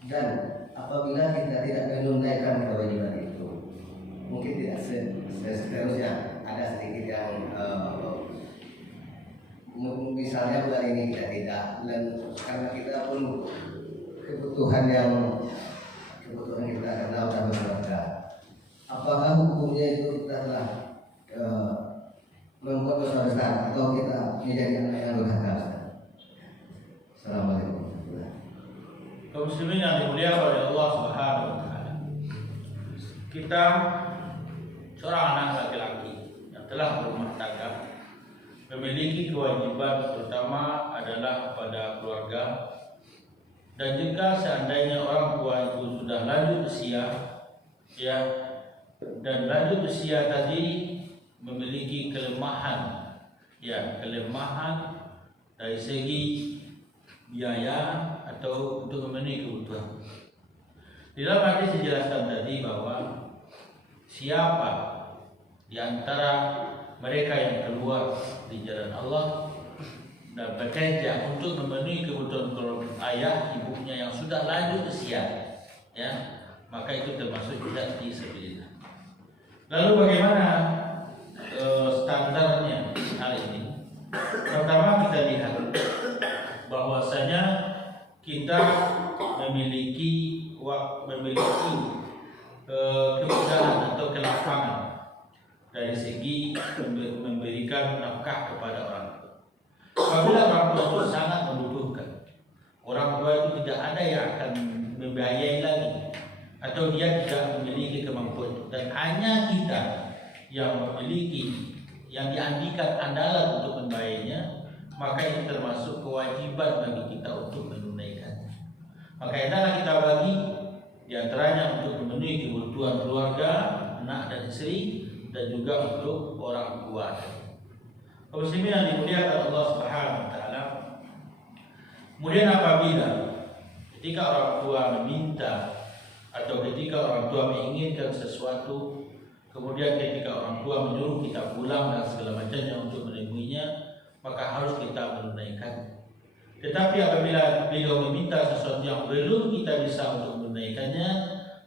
Dan apabila kita tidak menunaikan kewajiban itu, mungkin tidak seterusnya ada sedikit yang misalnya bulan ini kita tidak, dan karena kita pun kebutuhan kita karena sudah berkeluarga, apakah hukumnya itu kita telah membuat dosa besar atau kita menjadi anak yang durhaka? Assalamualaikum. Kaum muslimin yang dimuliakan oleh Allah Subhanahu wa taala. Kita seorang anak laki-laki yang telah berumah tangga memiliki kewajiban terutama adalah pada keluarga, dan jika seandainya orang tua itu sudah lanjut usia, ya, dan lanjut usia tadi memiliki kelemahan, ya, kelemahan dari segi biaya atau untuk memenuhi kebutuhan. Di dalam hadis dijelaskan tadi bahwa siapa di antara mereka yang berjuang di jalan Allah dan bekerja untuk memenuhi kebutuhan ayah ibunya yang sudah lanjut usia, ya, maka itu termasuk juga fi sabilillah. Lalu bagaimana standarnya hari ini? Pertama kita lihat bahwasanya kita memiliki kemudahan atau kelapangan dari segi memberikan nafkah kepada orang tua. Apabila orang tua itu sangat membutuhkan, orang tua itu tidak ada yang akan membiayai lagi, atau dia tidak memiliki kemampuan, dan hanya kita yang memiliki, yang diandikan andalan untuk membiayainya, maka itu termasuk kewajiban bagi kita untuk menunaikannya. Maka hendaklah kita bagi di antaranya untuk memenuhi kebutuhan keluarga, anak dan istri, dan juga untuk orang tua. Kaum muslimin yang dimuliakan Allah Subhanahu wa taala. Kemudian apabila ketika orang tua meminta atau ketika orang tua menginginkan sesuatu, kemudian ketika orang tua menyuruh kita pulang dan segala macamnya untuk menemuinya, maka harus kita menunaikannya. Tetapi apabila beliau meminta sesuatu yang belum kita bisa untuk menunaikannya,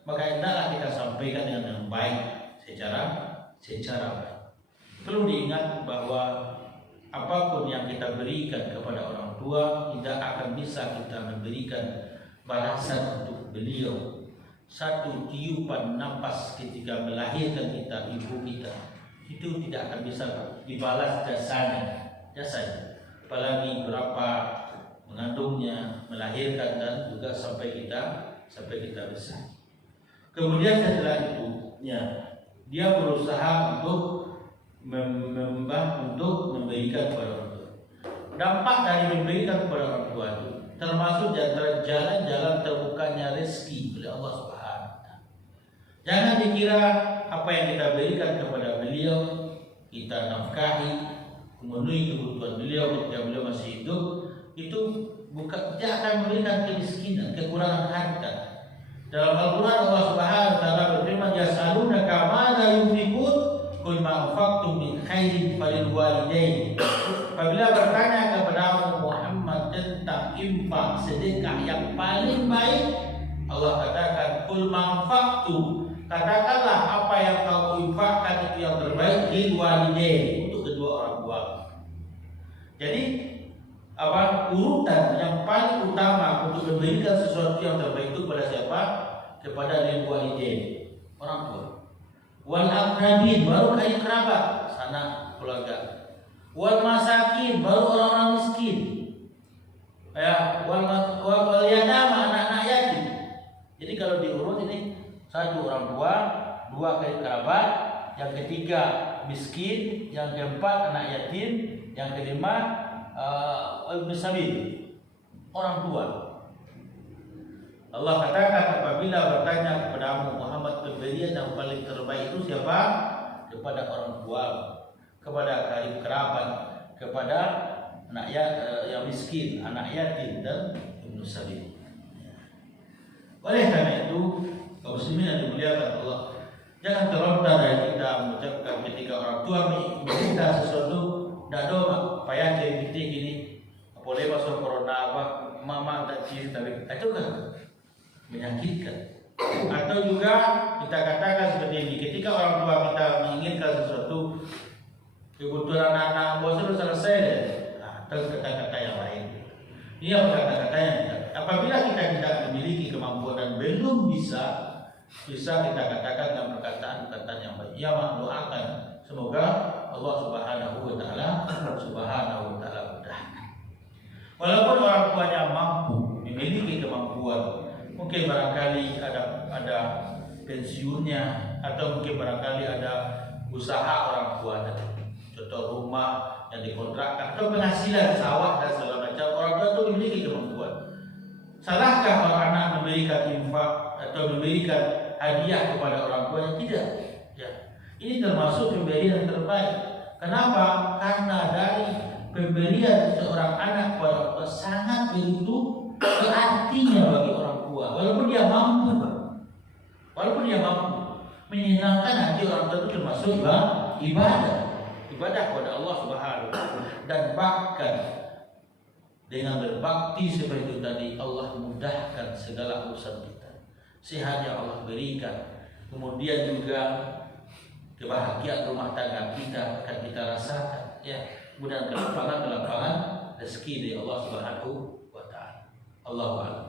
maka hendaklah kita sampaikan dengan yang baik, secara baik. Perlu diingat bahwa apapun yang kita berikan kepada orang tua tidak akan bisa kita memberikan balasan untuk beliau. Satu tiupan napas ketika melahirkan kita, ibu kita, itu tidak akan bisa dibalas jasanya. Apalagi berapa mengandungnya, melahirkan, dan juga sampai kita besar. Kemudian setelah itu, dia berusaha untuk memberikan kepada orang tua. Dampak dari memberikan kepada orang tua itu termasuk jalan-jalan terbukanya rezeki oleh Allah Subhanahu wa taala. Jangan dikira apa yang kita berikan kepada beliau, kita nafkahi, memenuhi kebutuhan beliau ketika beliau masih hidup, itu bukan, dia akan memberikan kemiskinan, kekurangan harta. Dalam Al-Quran Allah Subhanahu wa taala berfirman, "Yas'alunaka madza yunfiqun qul ma anfaqtum min khairin falil walidain." Apabila bertanya kepada Muhammad tentang infak, sedekah yang paling baik, Allah katakan, "Qul ma anfaqtum." Katakanlah apa yang kau infakkan itu yang terbaik, lil walidain, untuk kedua orang tua. Jadi urutan yang paling utama untuk memberikan sesuatu yang terbaik itu kepada siapa? Kepada lil walidain, orang tua. Wal aqrabin, baru kaya kerabat, sanak keluarga. Wal masakin, baru orang-orang miskin. Ya, wal yatama, anak-anak yatim. Jadi kalau diurut ini, satu orang tua, dua kaya kerabat, yang ketiga miskin, yang keempat anak yatim, yang kelima Ibn Sabil, orang tua. Allah katakan apabila bertanya kepada Muhammad, pemberian yang paling terbaik itu siapa? Kepada orang tua, kepada karib kerabat, kepada anak yang miskin, anak yatim, dan Ibn Sabil. Oleh karena itu, kaum muslimin yang dimuliakan Allah, jangan terlontar dari kita mengucapkan ketika orang tua meminta sesuatu, tidak doma, payah jadi gini, boleh masuk corona apa, mama tak cium, tapi itu kan menyakitkan. Atau juga kita katakan seperti ini, ketika orang tua kita menginginkan sesuatu, kebutuhan anak-anak bos sudah selesai deh, terus kata-kata yang lain. Ini apa kata-katanya? Apabila kita tidak memiliki kemampuan dan belum bisa kita katakan dengan perkataan-perkataan yang baik. Ya, doakan semoga Allah Subhanahu wa taala mudahkan. Walaupun orang tuanya mampu, memiliki kemampuan, mungkin barangkali ada pensiunnya, atau mungkin barangkali ada usaha orang tua tadi, contoh rumah yang dikontrakkan, atau penghasilan sawah dan segala macam, orang tua itu memiliki kemampuan. Salahkah orang anak memberikan infak atau memberikan hadiah kepada orang tuanya? Tidak. Ya. Ini termasuk pemberian yang terbaik. Kenapa? Karena dari pemberian seorang anak kepada orang tua sangat begitu berartinya bagi orang tua. Walaupun dia mampu, menyenangkan hati orang tua itu termasuk ibadah kepada Allah Subhanahu Subhanahu dan bahkan dengan berbakti seperti itu tadi Allah mudahkan segala urusan kita. Sehat yang Allah berikan. Kemudian juga kebahagiaan rumah tangga kita akan kita rasakan. Ya, kemudian kelapangan rezeki dari Allah Subhanahu wa taala. Allahu a'lam.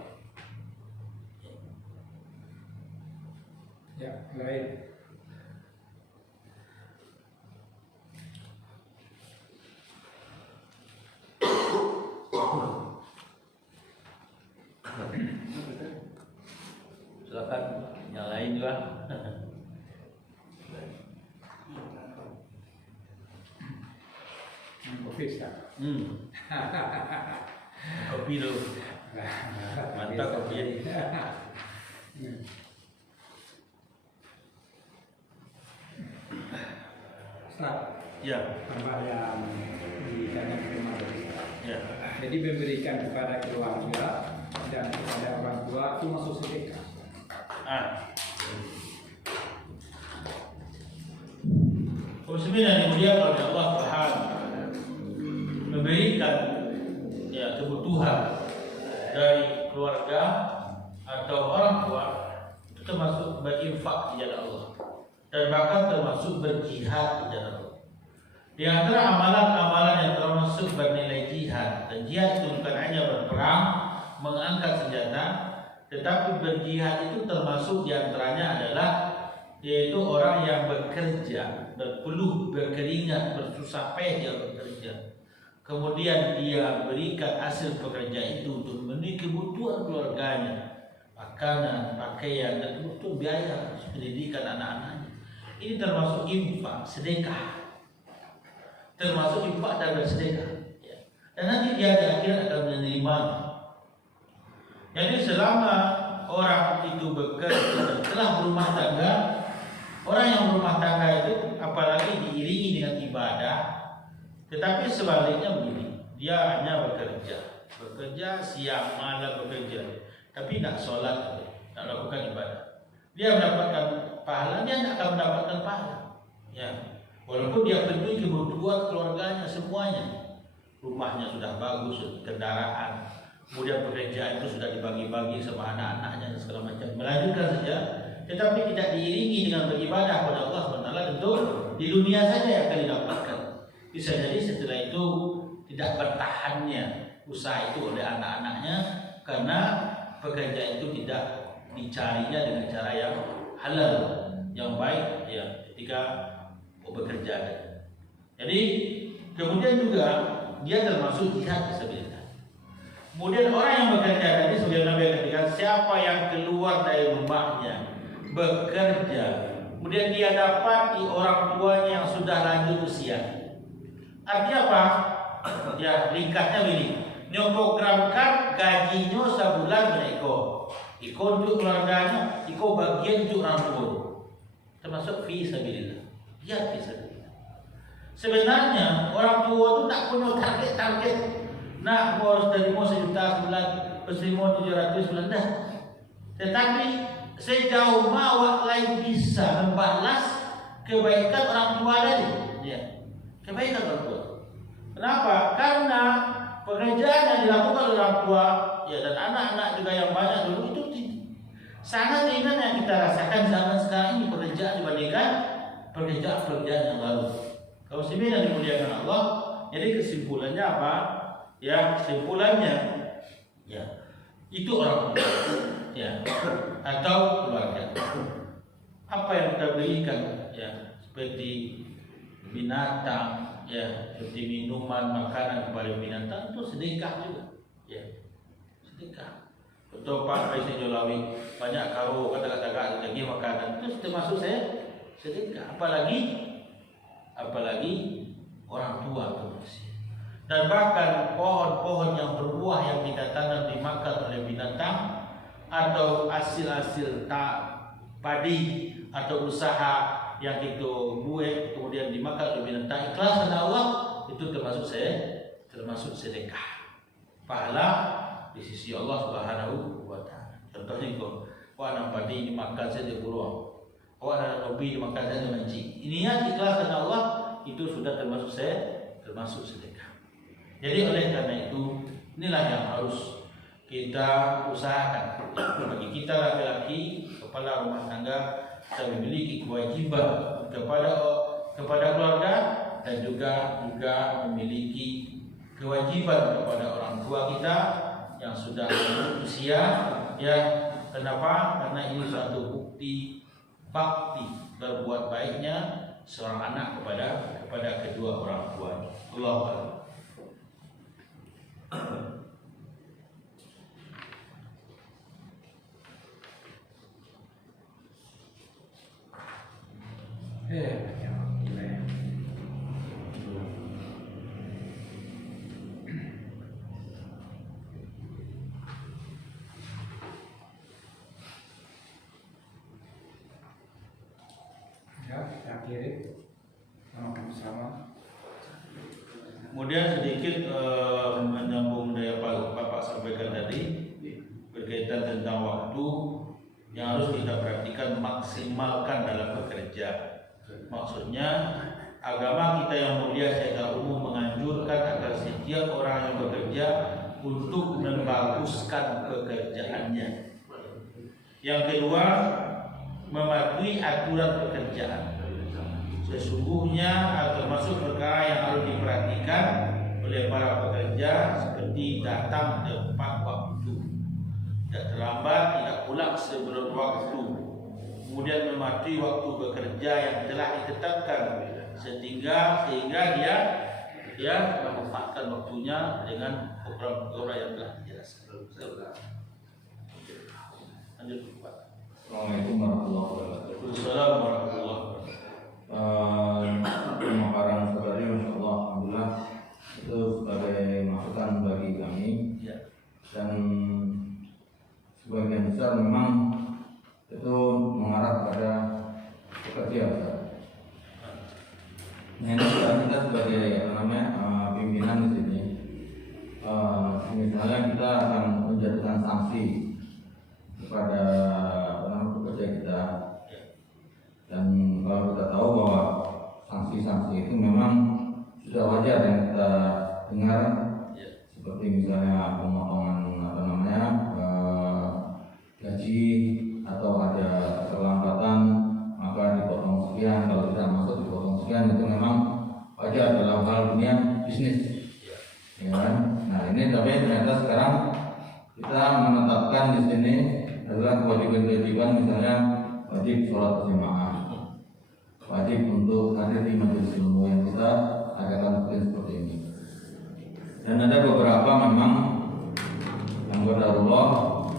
Ya, baik. Silakan yang lain juga. Kopi Ustaz. Kopi dulu. Mantap kopi ini. Ustaz, Ya, tambah yang ditanya kemarin. ya. Jadi memberikan kepada keluarga dan kepada orang tua itu masuk sedekah. Muslimin yang dimuliakan oleh Allah Subhanahu memberikan ya kebutuhan dari keluarga atau orang tua itu termasuk berinfak di jalan Allah dan bahkan termasuk berjihad di jalan Allah. Di antara amalan-amalan yang termasuk bernilai jihad, dan jihad itu bukan hanya berperang, mengangkat senjata, tetapi berjihad itu termasuk di antaranya adalah yaitu orang yang bekerja, berpeluh, berkeringat, bersusah payah bekerja. Kemudian dia berikan hasil pekerja itu untuk memenuhi kebutuhan keluarganya, makanan, pakaian, dan kebutuhan biaya pendidikan anak-anaknya. Ini termasuk infak, sedekah. Termasuk infak dan bersedekah. Dan nanti dia di akhirat akan menerimanya. Jadi selama orang itu bekerja dan telah berumah tangga, orang yang berumah tangga itu apalagi diiringi dengan ibadah, tetapi sebaliknya begini, dia hanya bekerja siang malam bekerja, tapi tidak sholat, tidak melakukan ibadah. Dia mendapatkan pahala, dia tidak akan mendapatkan pahala. Ya, walaupun dia penuhi kebutuhan keluarganya semuanya, rumahnya sudah bagus, kendaraan, kemudian pekerjaan itu sudah dibagi-bagi sama anak-anaknya dan segala macam, melanjutkan saja. Tetapi tidak diiringi dengan beribadah kepada Allah SWT, tentu di dunia saja yang akan didapatkan. Bisa jadi setelah itu tidak bertahannya usaha itu oleh anak-anaknya karena pekerjaan itu tidak dicarinya dengan cara yang halal, yang baik ya ketika bekerja. Jadi kemudian juga dia termasuk jihad fisabilillah. Kemudian orang yang bekerja tadi sebagai Nabi ketika siapa yang keluar dari rumahnya bekerja, kemudian dia dapati orang tuanya yang sudah lanjut usia. Artinya apa? Ya ringkasnya begini, nyogokramkan gajinya sebulan mereka, iko untuk keluarganya, iko bagian untuk orang tua, termasuk fisabilillah. Ya fisabilillah. Sebenarnya orang tua itu tak punya target. Nak harus terima 1 juta sebulan, terima 700 sebulan dah. Tetapi sejauh mana awak lain bisa membalas kebaikan orang tua tadi, ya, kebaikan orang tua. Kenapa? Karena pekerjaan yang dilakukan oleh orang tua, ya, dan anak-anak juga yang banyak dulu itu sangat ringan yang kita rasakan zaman sekarang ini pekerjaan dibandingkan pekerjaan-pekerjaan yang lalu. Kalau muslimin yang dimuliakan Allah, jadi kesimpulannya apa? Ya, kesimpulannya, ya, itu orang tua, ya, atau keluarga. Apa yang kita berikan, ya, seperti binatang, ya, seperti minuman, makanan kepada binatang itu sedekah juga, ya, sedekah. Betul Pak Faisal Jolawi, banyak karo kata-kata lagi makanan itu termasuk saya sedekah. Apalagi orang tua manusia. Dan bahkan pohon-pohon yang berbuah yang kita tanam dimakan oleh binatang, atau hasil-hasil padi atau usaha yang itu buah kemudian dimakan oleh binatang, ikhlas karena Allah, itu termasuk sedekah. Pahala di sisi Allah Subhanahu wa taala. Contohnya kok nanam padi dimakan saja buruan, nanam kopi dimakan saja menci. Niat ikhlas karena Allah itu sudah termasuk termasuk sedekah. Jadi oleh karena itu inilah yang harus kita usahakan. Bagi kita laki-laki kepala rumah tangga, kita memiliki kewajiban kepada keluarga dan juga memiliki kewajiban kepada orang tua kita yang sudah berusia. Ya, kenapa? Karena ini suatu bukti bakti berbuat baiknya seorang anak kepada kedua orang tua. Allah Akbar. Kita akhiri sama-sama. Kemudian sedikit menyambung dari Bapak sampaikan tadi berkaitan tentang waktu yang harus kita perhatikan, maksimalkan dalam bekerja. Maksudnya agama kita yang mulia secara umum menganjurkan agar setiap orang yang bekerja untuk membaguskan pekerjaannya. Yang kedua, mematuhi aturan pekerjaan. Sesungguhnya termasuk perkara yang harus diperhatikan oleh para pekerja seperti datang tepat waktu, tidak terlambat, tidak pulang sebelum waktu, kemudian mematuhi waktu bekerja yang telah ditetapkan sehingga dia memanfaatkan waktunya dengan program-program yang telah dijelaskan. Lanjut Pak. Assalamualaikum warahmatullahi wabarakatuh. Waalaikumsalam warahmatullahi wabarakatuh. Pemaparan tadi, Masya Allah, Alhamdulillah, itu sebagai masukan bagi kami. Ya. Dan sebagian besar memang itu mengarah pada pekerja. Nah, ini kita sebagai pimpinan di sini, misalnya kita akan menjatuhkan sanksi kepada pekerja kita. Dan kalau kita tahu bahwa sanksi-sanksi itu memang sudah wajar yang kita dengar, seperti misalnya pemotongan gaji atau ada keterlambatan maka dipotong sekian, kalau tidak masuk dipotong sekian, itu memang wajar dalam hal dunia bisnis, ya kan? Nah ini tapi ternyata sekarang kita menetapkan di sini adalah kewajiban-kewajiban, misalnya wajib sholat berjamaah, wajib untuk hadir di majelis ilmu yang kita adakan seperti ini. Dan ada beberapa memang yang qadarullah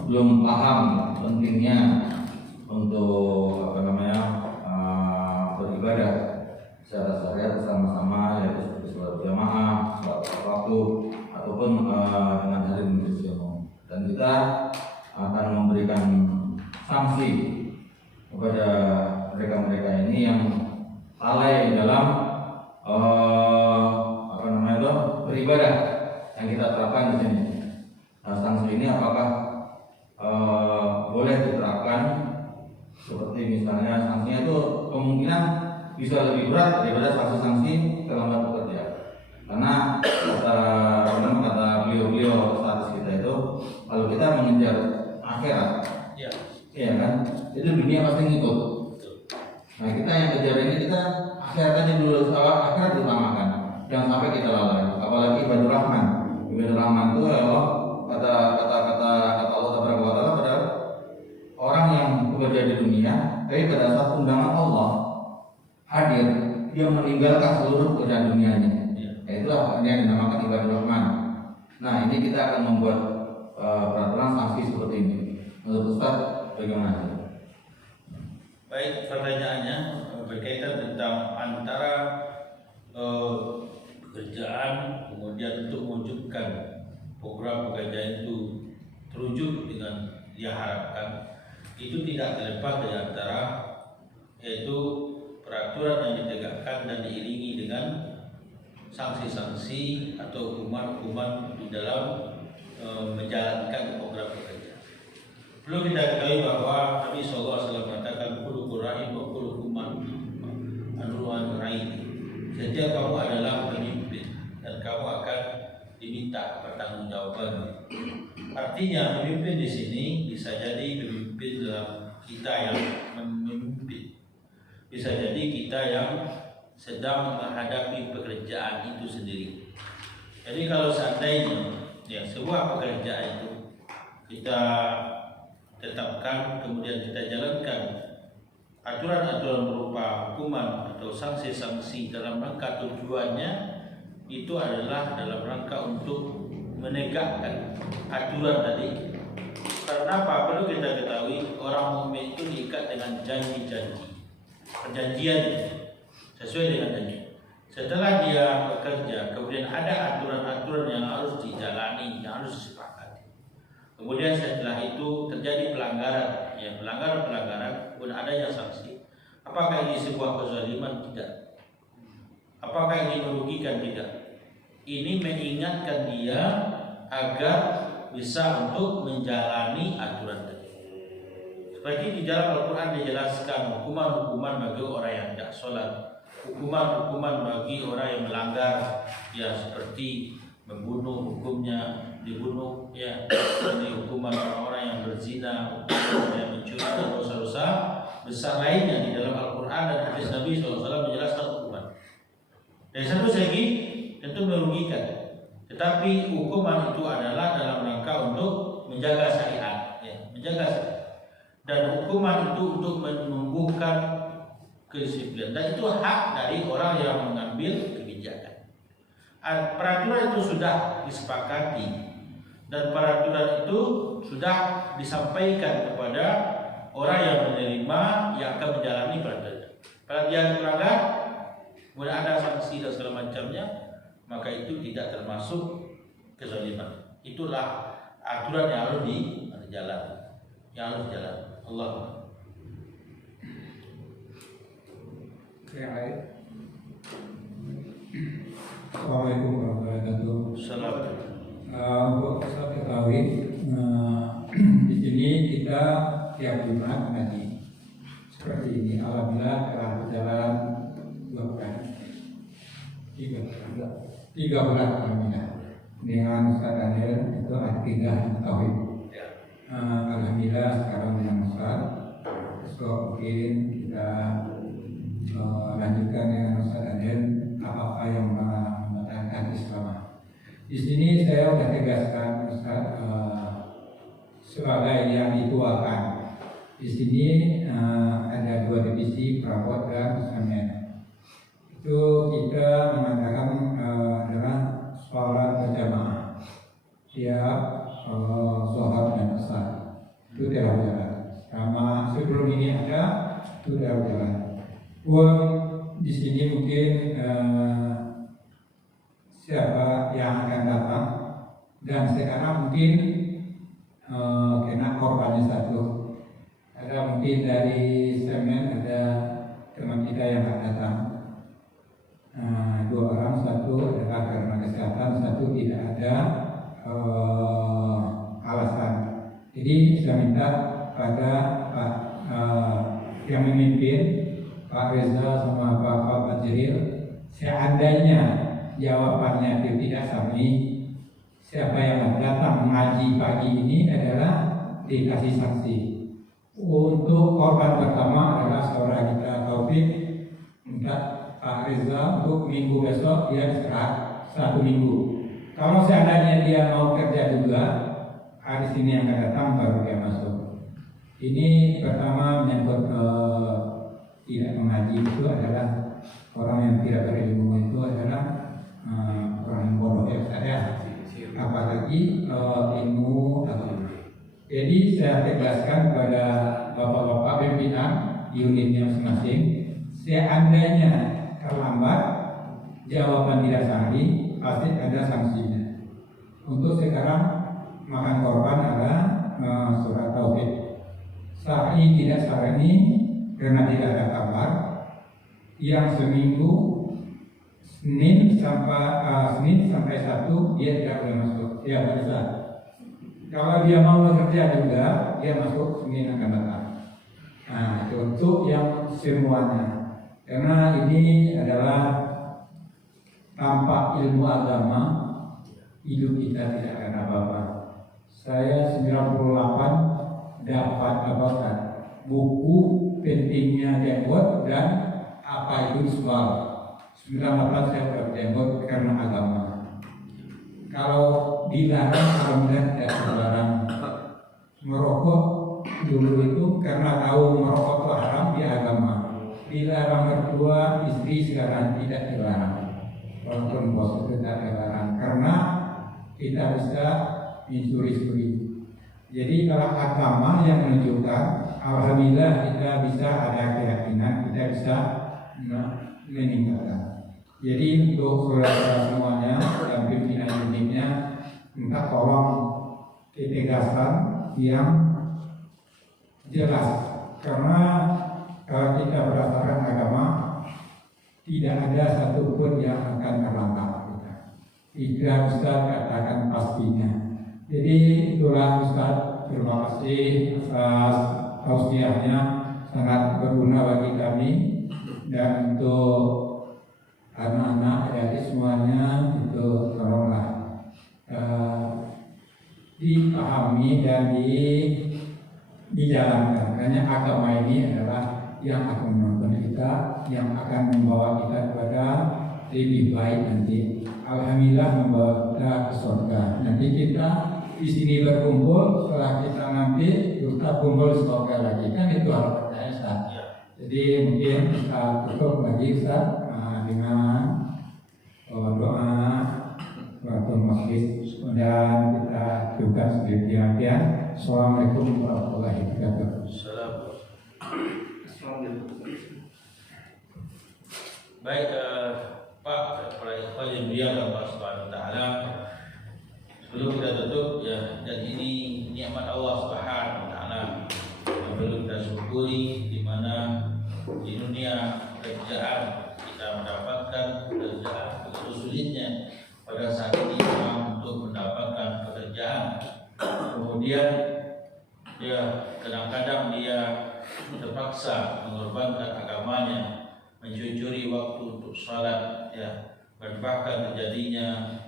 belum paham pentingnya untuk beribadah secara syariat bersama-sama, yaitu seperti sholat berjamaah, sholat waktu, ataupun dengan hadir di majelis ilmu. Dan kita akan memberikan sanksi kepada mereka-mereka ini yang lalai dalam beribadah yang kita terapkan di sini. Nah, sanksi ini apakah boleh diterapkan? Seperti misalnya sanksinya itu kemungkinan bisa lebih berat daripada sanksi-sanksi terlambat bekerja. Karena kata beliau status kita itu, kalau kita mengejar akhirat, ya kan, itu dunia pasti ngikut. Nah kita yang kejar ini, kita akhirat aja dulu, akhirat diutamakan, jangan sampai kita lalai. Apalagi ibadur rahman itu kata Allah Taala pada orang yang bekerja di dunia, tapi pada saat undangan Allah hadir, dia meninggalkan seluruh pekerjaan dunianya. Itulah yang dinamakan ibadur rahman. Nah ini kita akan membuat peraturan sanksi seperti ini. Menurut Ustaz bagaimana? Baik, pertanyaannya berkaitan tentang antara pekerjaan kemudian untuk mewujudkan program pekerjaan itu terwujud dengan dia harapkan, itu tidak terlepas dari antara yaitu peraturan yang ditegakkan dan diiringi dengan sanksi-sanksi atau hukuman-hukuman di dalam menjalankan program pekerjaan. Perlu kita ketahui bahwa Nabi SAW mengatakan kullukum ra'in wa kullukum mas'ulun an ra'iyatihi. Setiap kamu adalah pemimpin diminta pertanggungjawaban. Artinya pemimpin di sini bisa jadi pemimpin dalam kita yang memimpin, bisa jadi kita yang sedang menghadapi pekerjaan itu sendiri. Jadi kalau seandainya ya sebuah pekerjaan itu kita tetapkan, kemudian kita jalankan aturan-aturan berupa hukuman atau sanksi-sanksi dalam rangka tujuannya itu adalah dalam rangka untuk menegakkan aturan tadi. Karena apa? Perlu kita ketahui orang mukmin itu diikat dengan janji-janji, perjanjian sesuai dengan janji. Setelah dia bekerja, kemudian ada aturan-aturan yang harus dijalani, yang harus disepakati. Kemudian setelah itu terjadi pelanggaran, ya pelanggaran, kemudian adanya sanksi. Apakah ini sebuah kezaliman? Tidak. Apakah ini merugikan? Tidak. Ini mengingatkan dia agar bisa untuk menjalani aturan tadi. Seperti di dalam Al-Quran dijelaskan hukuman-hukuman bagi orang yang tidak sholat, hukuman-hukuman bagi orang yang melanggar, ya seperti membunuh, hukumnya dibunuh, ya ini hukuman orang-orang yang berzina, yang mencuri dan dosa-dosa besar lainnya di dalam Al-Quran dan hadis Nabi SAW menjelaskan hukuman. Dari satu segi tentu merugikan, tetapi hukuman itu adalah dalam rangka untuk menjaga syariat, ya, menjaga syariat. Dan hukuman itu untuk menumbuhkan kedisiplinan, dan itu hak dari orang yang mengambil kebijakan. Peraturan itu sudah disepakati dan peraturan itu sudah disampaikan kepada orang yang menerima yang akan menjalani peraturan. Kalau dia melanggar, kemudian ada sanksi dan segala macamnya, maka itu tidak termasuk kezaliman. Itulah aturan yang harus dijalankan, Allah. Yang lain. Assalamualaikum warahmatullahi wabarakatuh. Untuk kita ketahui, di sini kita tiap Jumat ngaji seperti ini. Alhamdulillah telah berjalan 2 bulan, 3 bulan alhamdulillah. Dengan Ustaz Daniel itu akidah tauhid. Alhamdulillah sekarang dengan Ustaz, so mungkin kita lanjutkan dengan Ustaz Daniel apa yang membatalkan Islam. Di sini saya sudah tegaskan Ustaz, sebagai yang dituakan. Di sini ada 2 divisi, perabot dan semen. Itu kita mengatakan adalah sholat berjamaah tiap zuhur dan asar. Itu tidak berjalan. Sama sebelum ini ada, itu tidak berjalan. Di sini mungkin siapa yang akan datang, dan sekarang mungkin kena korbannya satu. Ada mungkin dari semen ada teman kita yang akan datang, 2 orang, satu adalah karena kesehatan, satu tidak ada alasan. Jadi saya minta pada Pak yang memimpin, Pak Reza sama Pak Fajril, seandainya jawabannya itu tidak sami, siapa yang datang mengaji pagi ini adalah dikasih sanksi. Untuk korban pertama adalah saudara kita Taufik, minta Pak Reza untuk minggu besok dia istirahat 1 minggu. Kalau seandainya dia mau kerja juga, hari sini yang akan datang baru dia masuk. Ini pertama menyangkut tidak mengaji itu adalah orang yang tidak berilmu, itu adalah orang yang bodoh ya saya. Apalagi ilmu agama. Jadi saya tegaskan kepada bapak-bapak pimpinan unitnya masing-masing, seandainya terlambat jawaban tidak sahih pasti ada sanksinya. Untuk sekarang makan korban adalah surat tauhid. Sahih tidak sahih karena tidak ada kabar. Yang seminggu Senin sampai Sabtu dia tidak boleh masuk. Ya bisa. Kalau dia mau bekerja juga, dia masuk Senin akan datang. Nah, itu untuk yang semuanya. Karena ini adalah tanpa ilmu agama, hidup kita tidak akan apa-apa. Saya 98 dapat apa buku pentingnya jenggot dan apa itu soal. 98 saya berjenggot karena agama. Kalau dilarang, alhamdulillah tidak terlarang. Merokok dulu itu karena tahu merokok itu haram di agama. Dilarang mertua, istri sekarang tidak dilarang. Walaupun bos itu tidak dilarang karena kita bisa mencuri-curi. Jadi kalau agama yang menunjukkan, alhamdulillah kita bisa ada keyakinan, kita bisa meninggalkan. Jadi untuk saudara semuanya dan pimpinan unitnya minta tolong ketegasan yang jelas, karena kalau kita berdasarkan agama tidak ada satupun yang akan terlambat kita. Tidak Ustaz katakan pastinya. Jadi itulah Ustaz, terima kasih atas tausiahnya, sangat berguna bagi kami. Dan untuk anak-anak ya semuanya itu tolonglah dipahami dan dijalankan. Karena agama ini adalah yang akan menuntun kita, yang akan membawa kita kepada lebih baik nanti. Alhamdulillah membawa kita ke surga. Nanti kita di sini berkumpul, setelah kita nanti kita kumpul di surga lagi. Kan itu harapannya Ustaz. Jadi mungkin kita tutup lagi Ustaz dengan doa waktu masjid dan kita juga sedikit. Assalamualaikum warahmatullahi wabarakatuh. Baik, Pak, para ikhwan yang dimuliakan Allah Subhanahu wa taala. Sebelum kita tutup ya, dan ini nikmat Allah Subhanahu wa taala yang perlu kita syukuri, di mana di dunia kerjaan kita mendapatkan pekerjaan begitu sulitnya pada saat ini untuk mendapatkan pekerjaan. Kemudian ya kadang-kadang dia terpaksa mengorbankan agamanya, mencuri waktu untuk salat, ya, bahkan terjadinya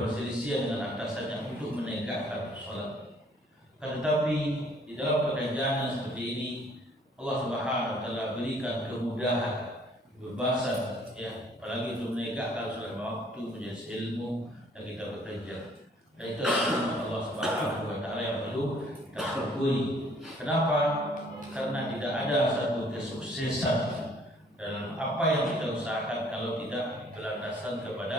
perselisihan dengan atasannya untuk menegakkan salat. Tetapi di dalam pekerjaan yang seperti ini Allah Subhanahu wa taala berikan kemudahan, kebebasan, ya, apalagi untuk menegakkan salat waktu, menjadi ilmu yang kita bekerja. Dan itu adalah Allah Subhanahu wa taala yang perlu kita syukuri. Kenapa? Karena tidak ada satu kesuksesan dalam apa yang kita usahakan kalau tidak berlandaskan kepada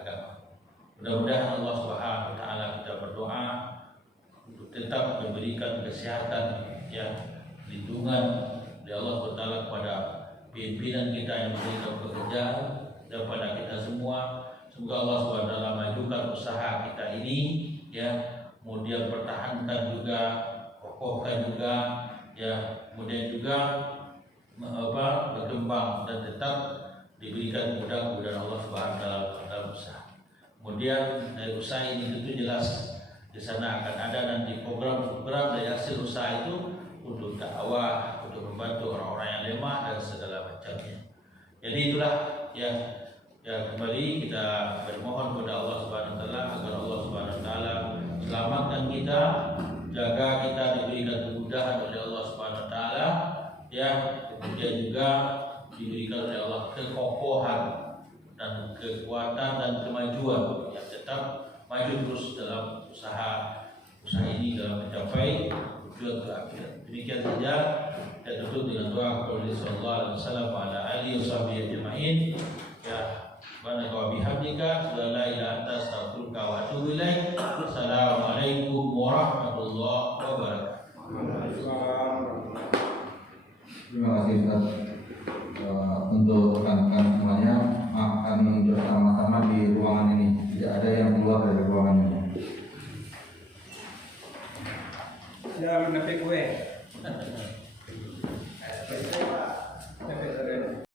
agama. Mudah-mudahan Allah Subhanahu wa taala, kita berdoa untuk tetap memberikan kesehatan, ya, lindungan dari Allah Subhanahu wa taala kepada pimpinan kita yang memberikan pekerjaan dan pada kita semua. Semoga Allah Subhanahu wa taala majukan usaha kita ini, ya, kemudian pertahankan juga, kokohkan juga, ya, kemudian juga berkembang dan tetap diberikan mudah-mudahan Allah Subhanahu wa taala dalam usaha. Kemudian dari usaha ini tentu jelas di sana akan ada nanti program-program dari hasil usaha itu untuk dakwah, untuk membantu orang-orang yang lemah dan segala macamnya. Jadi itulah ya kembali kita bermohon kepada Allah Subhanahu wa taala agar Allah Subhanahu wa taala selamatkan kita, jaga kita, diberikan kemudahan oleh Allah Subhanahu wa taala, ya, kemudian juga diberikan oleh Allah kekokohan dan kekuatan dan kemajuan yang tetap maju terus dalam usaha ini dalam mencapai tujuan ke akhirat. Demikian saja, kita tutup dengan doa kepada sallallahu alaihi wasallam ala alihi washabihi ajmain. Ya, subhanaka wa bihamdika, la ilaha illa anta, astaghfiruka wa atubu ilaik. Assalamualaikum warahmatullahi wabarakatuh. Terima kasih Ustaz. Untuk rekan-rekan semuanya akan bersama-sama di ruangan ini, tidak ada yang keluar dari ruangan ini. Sudah mendapat kue.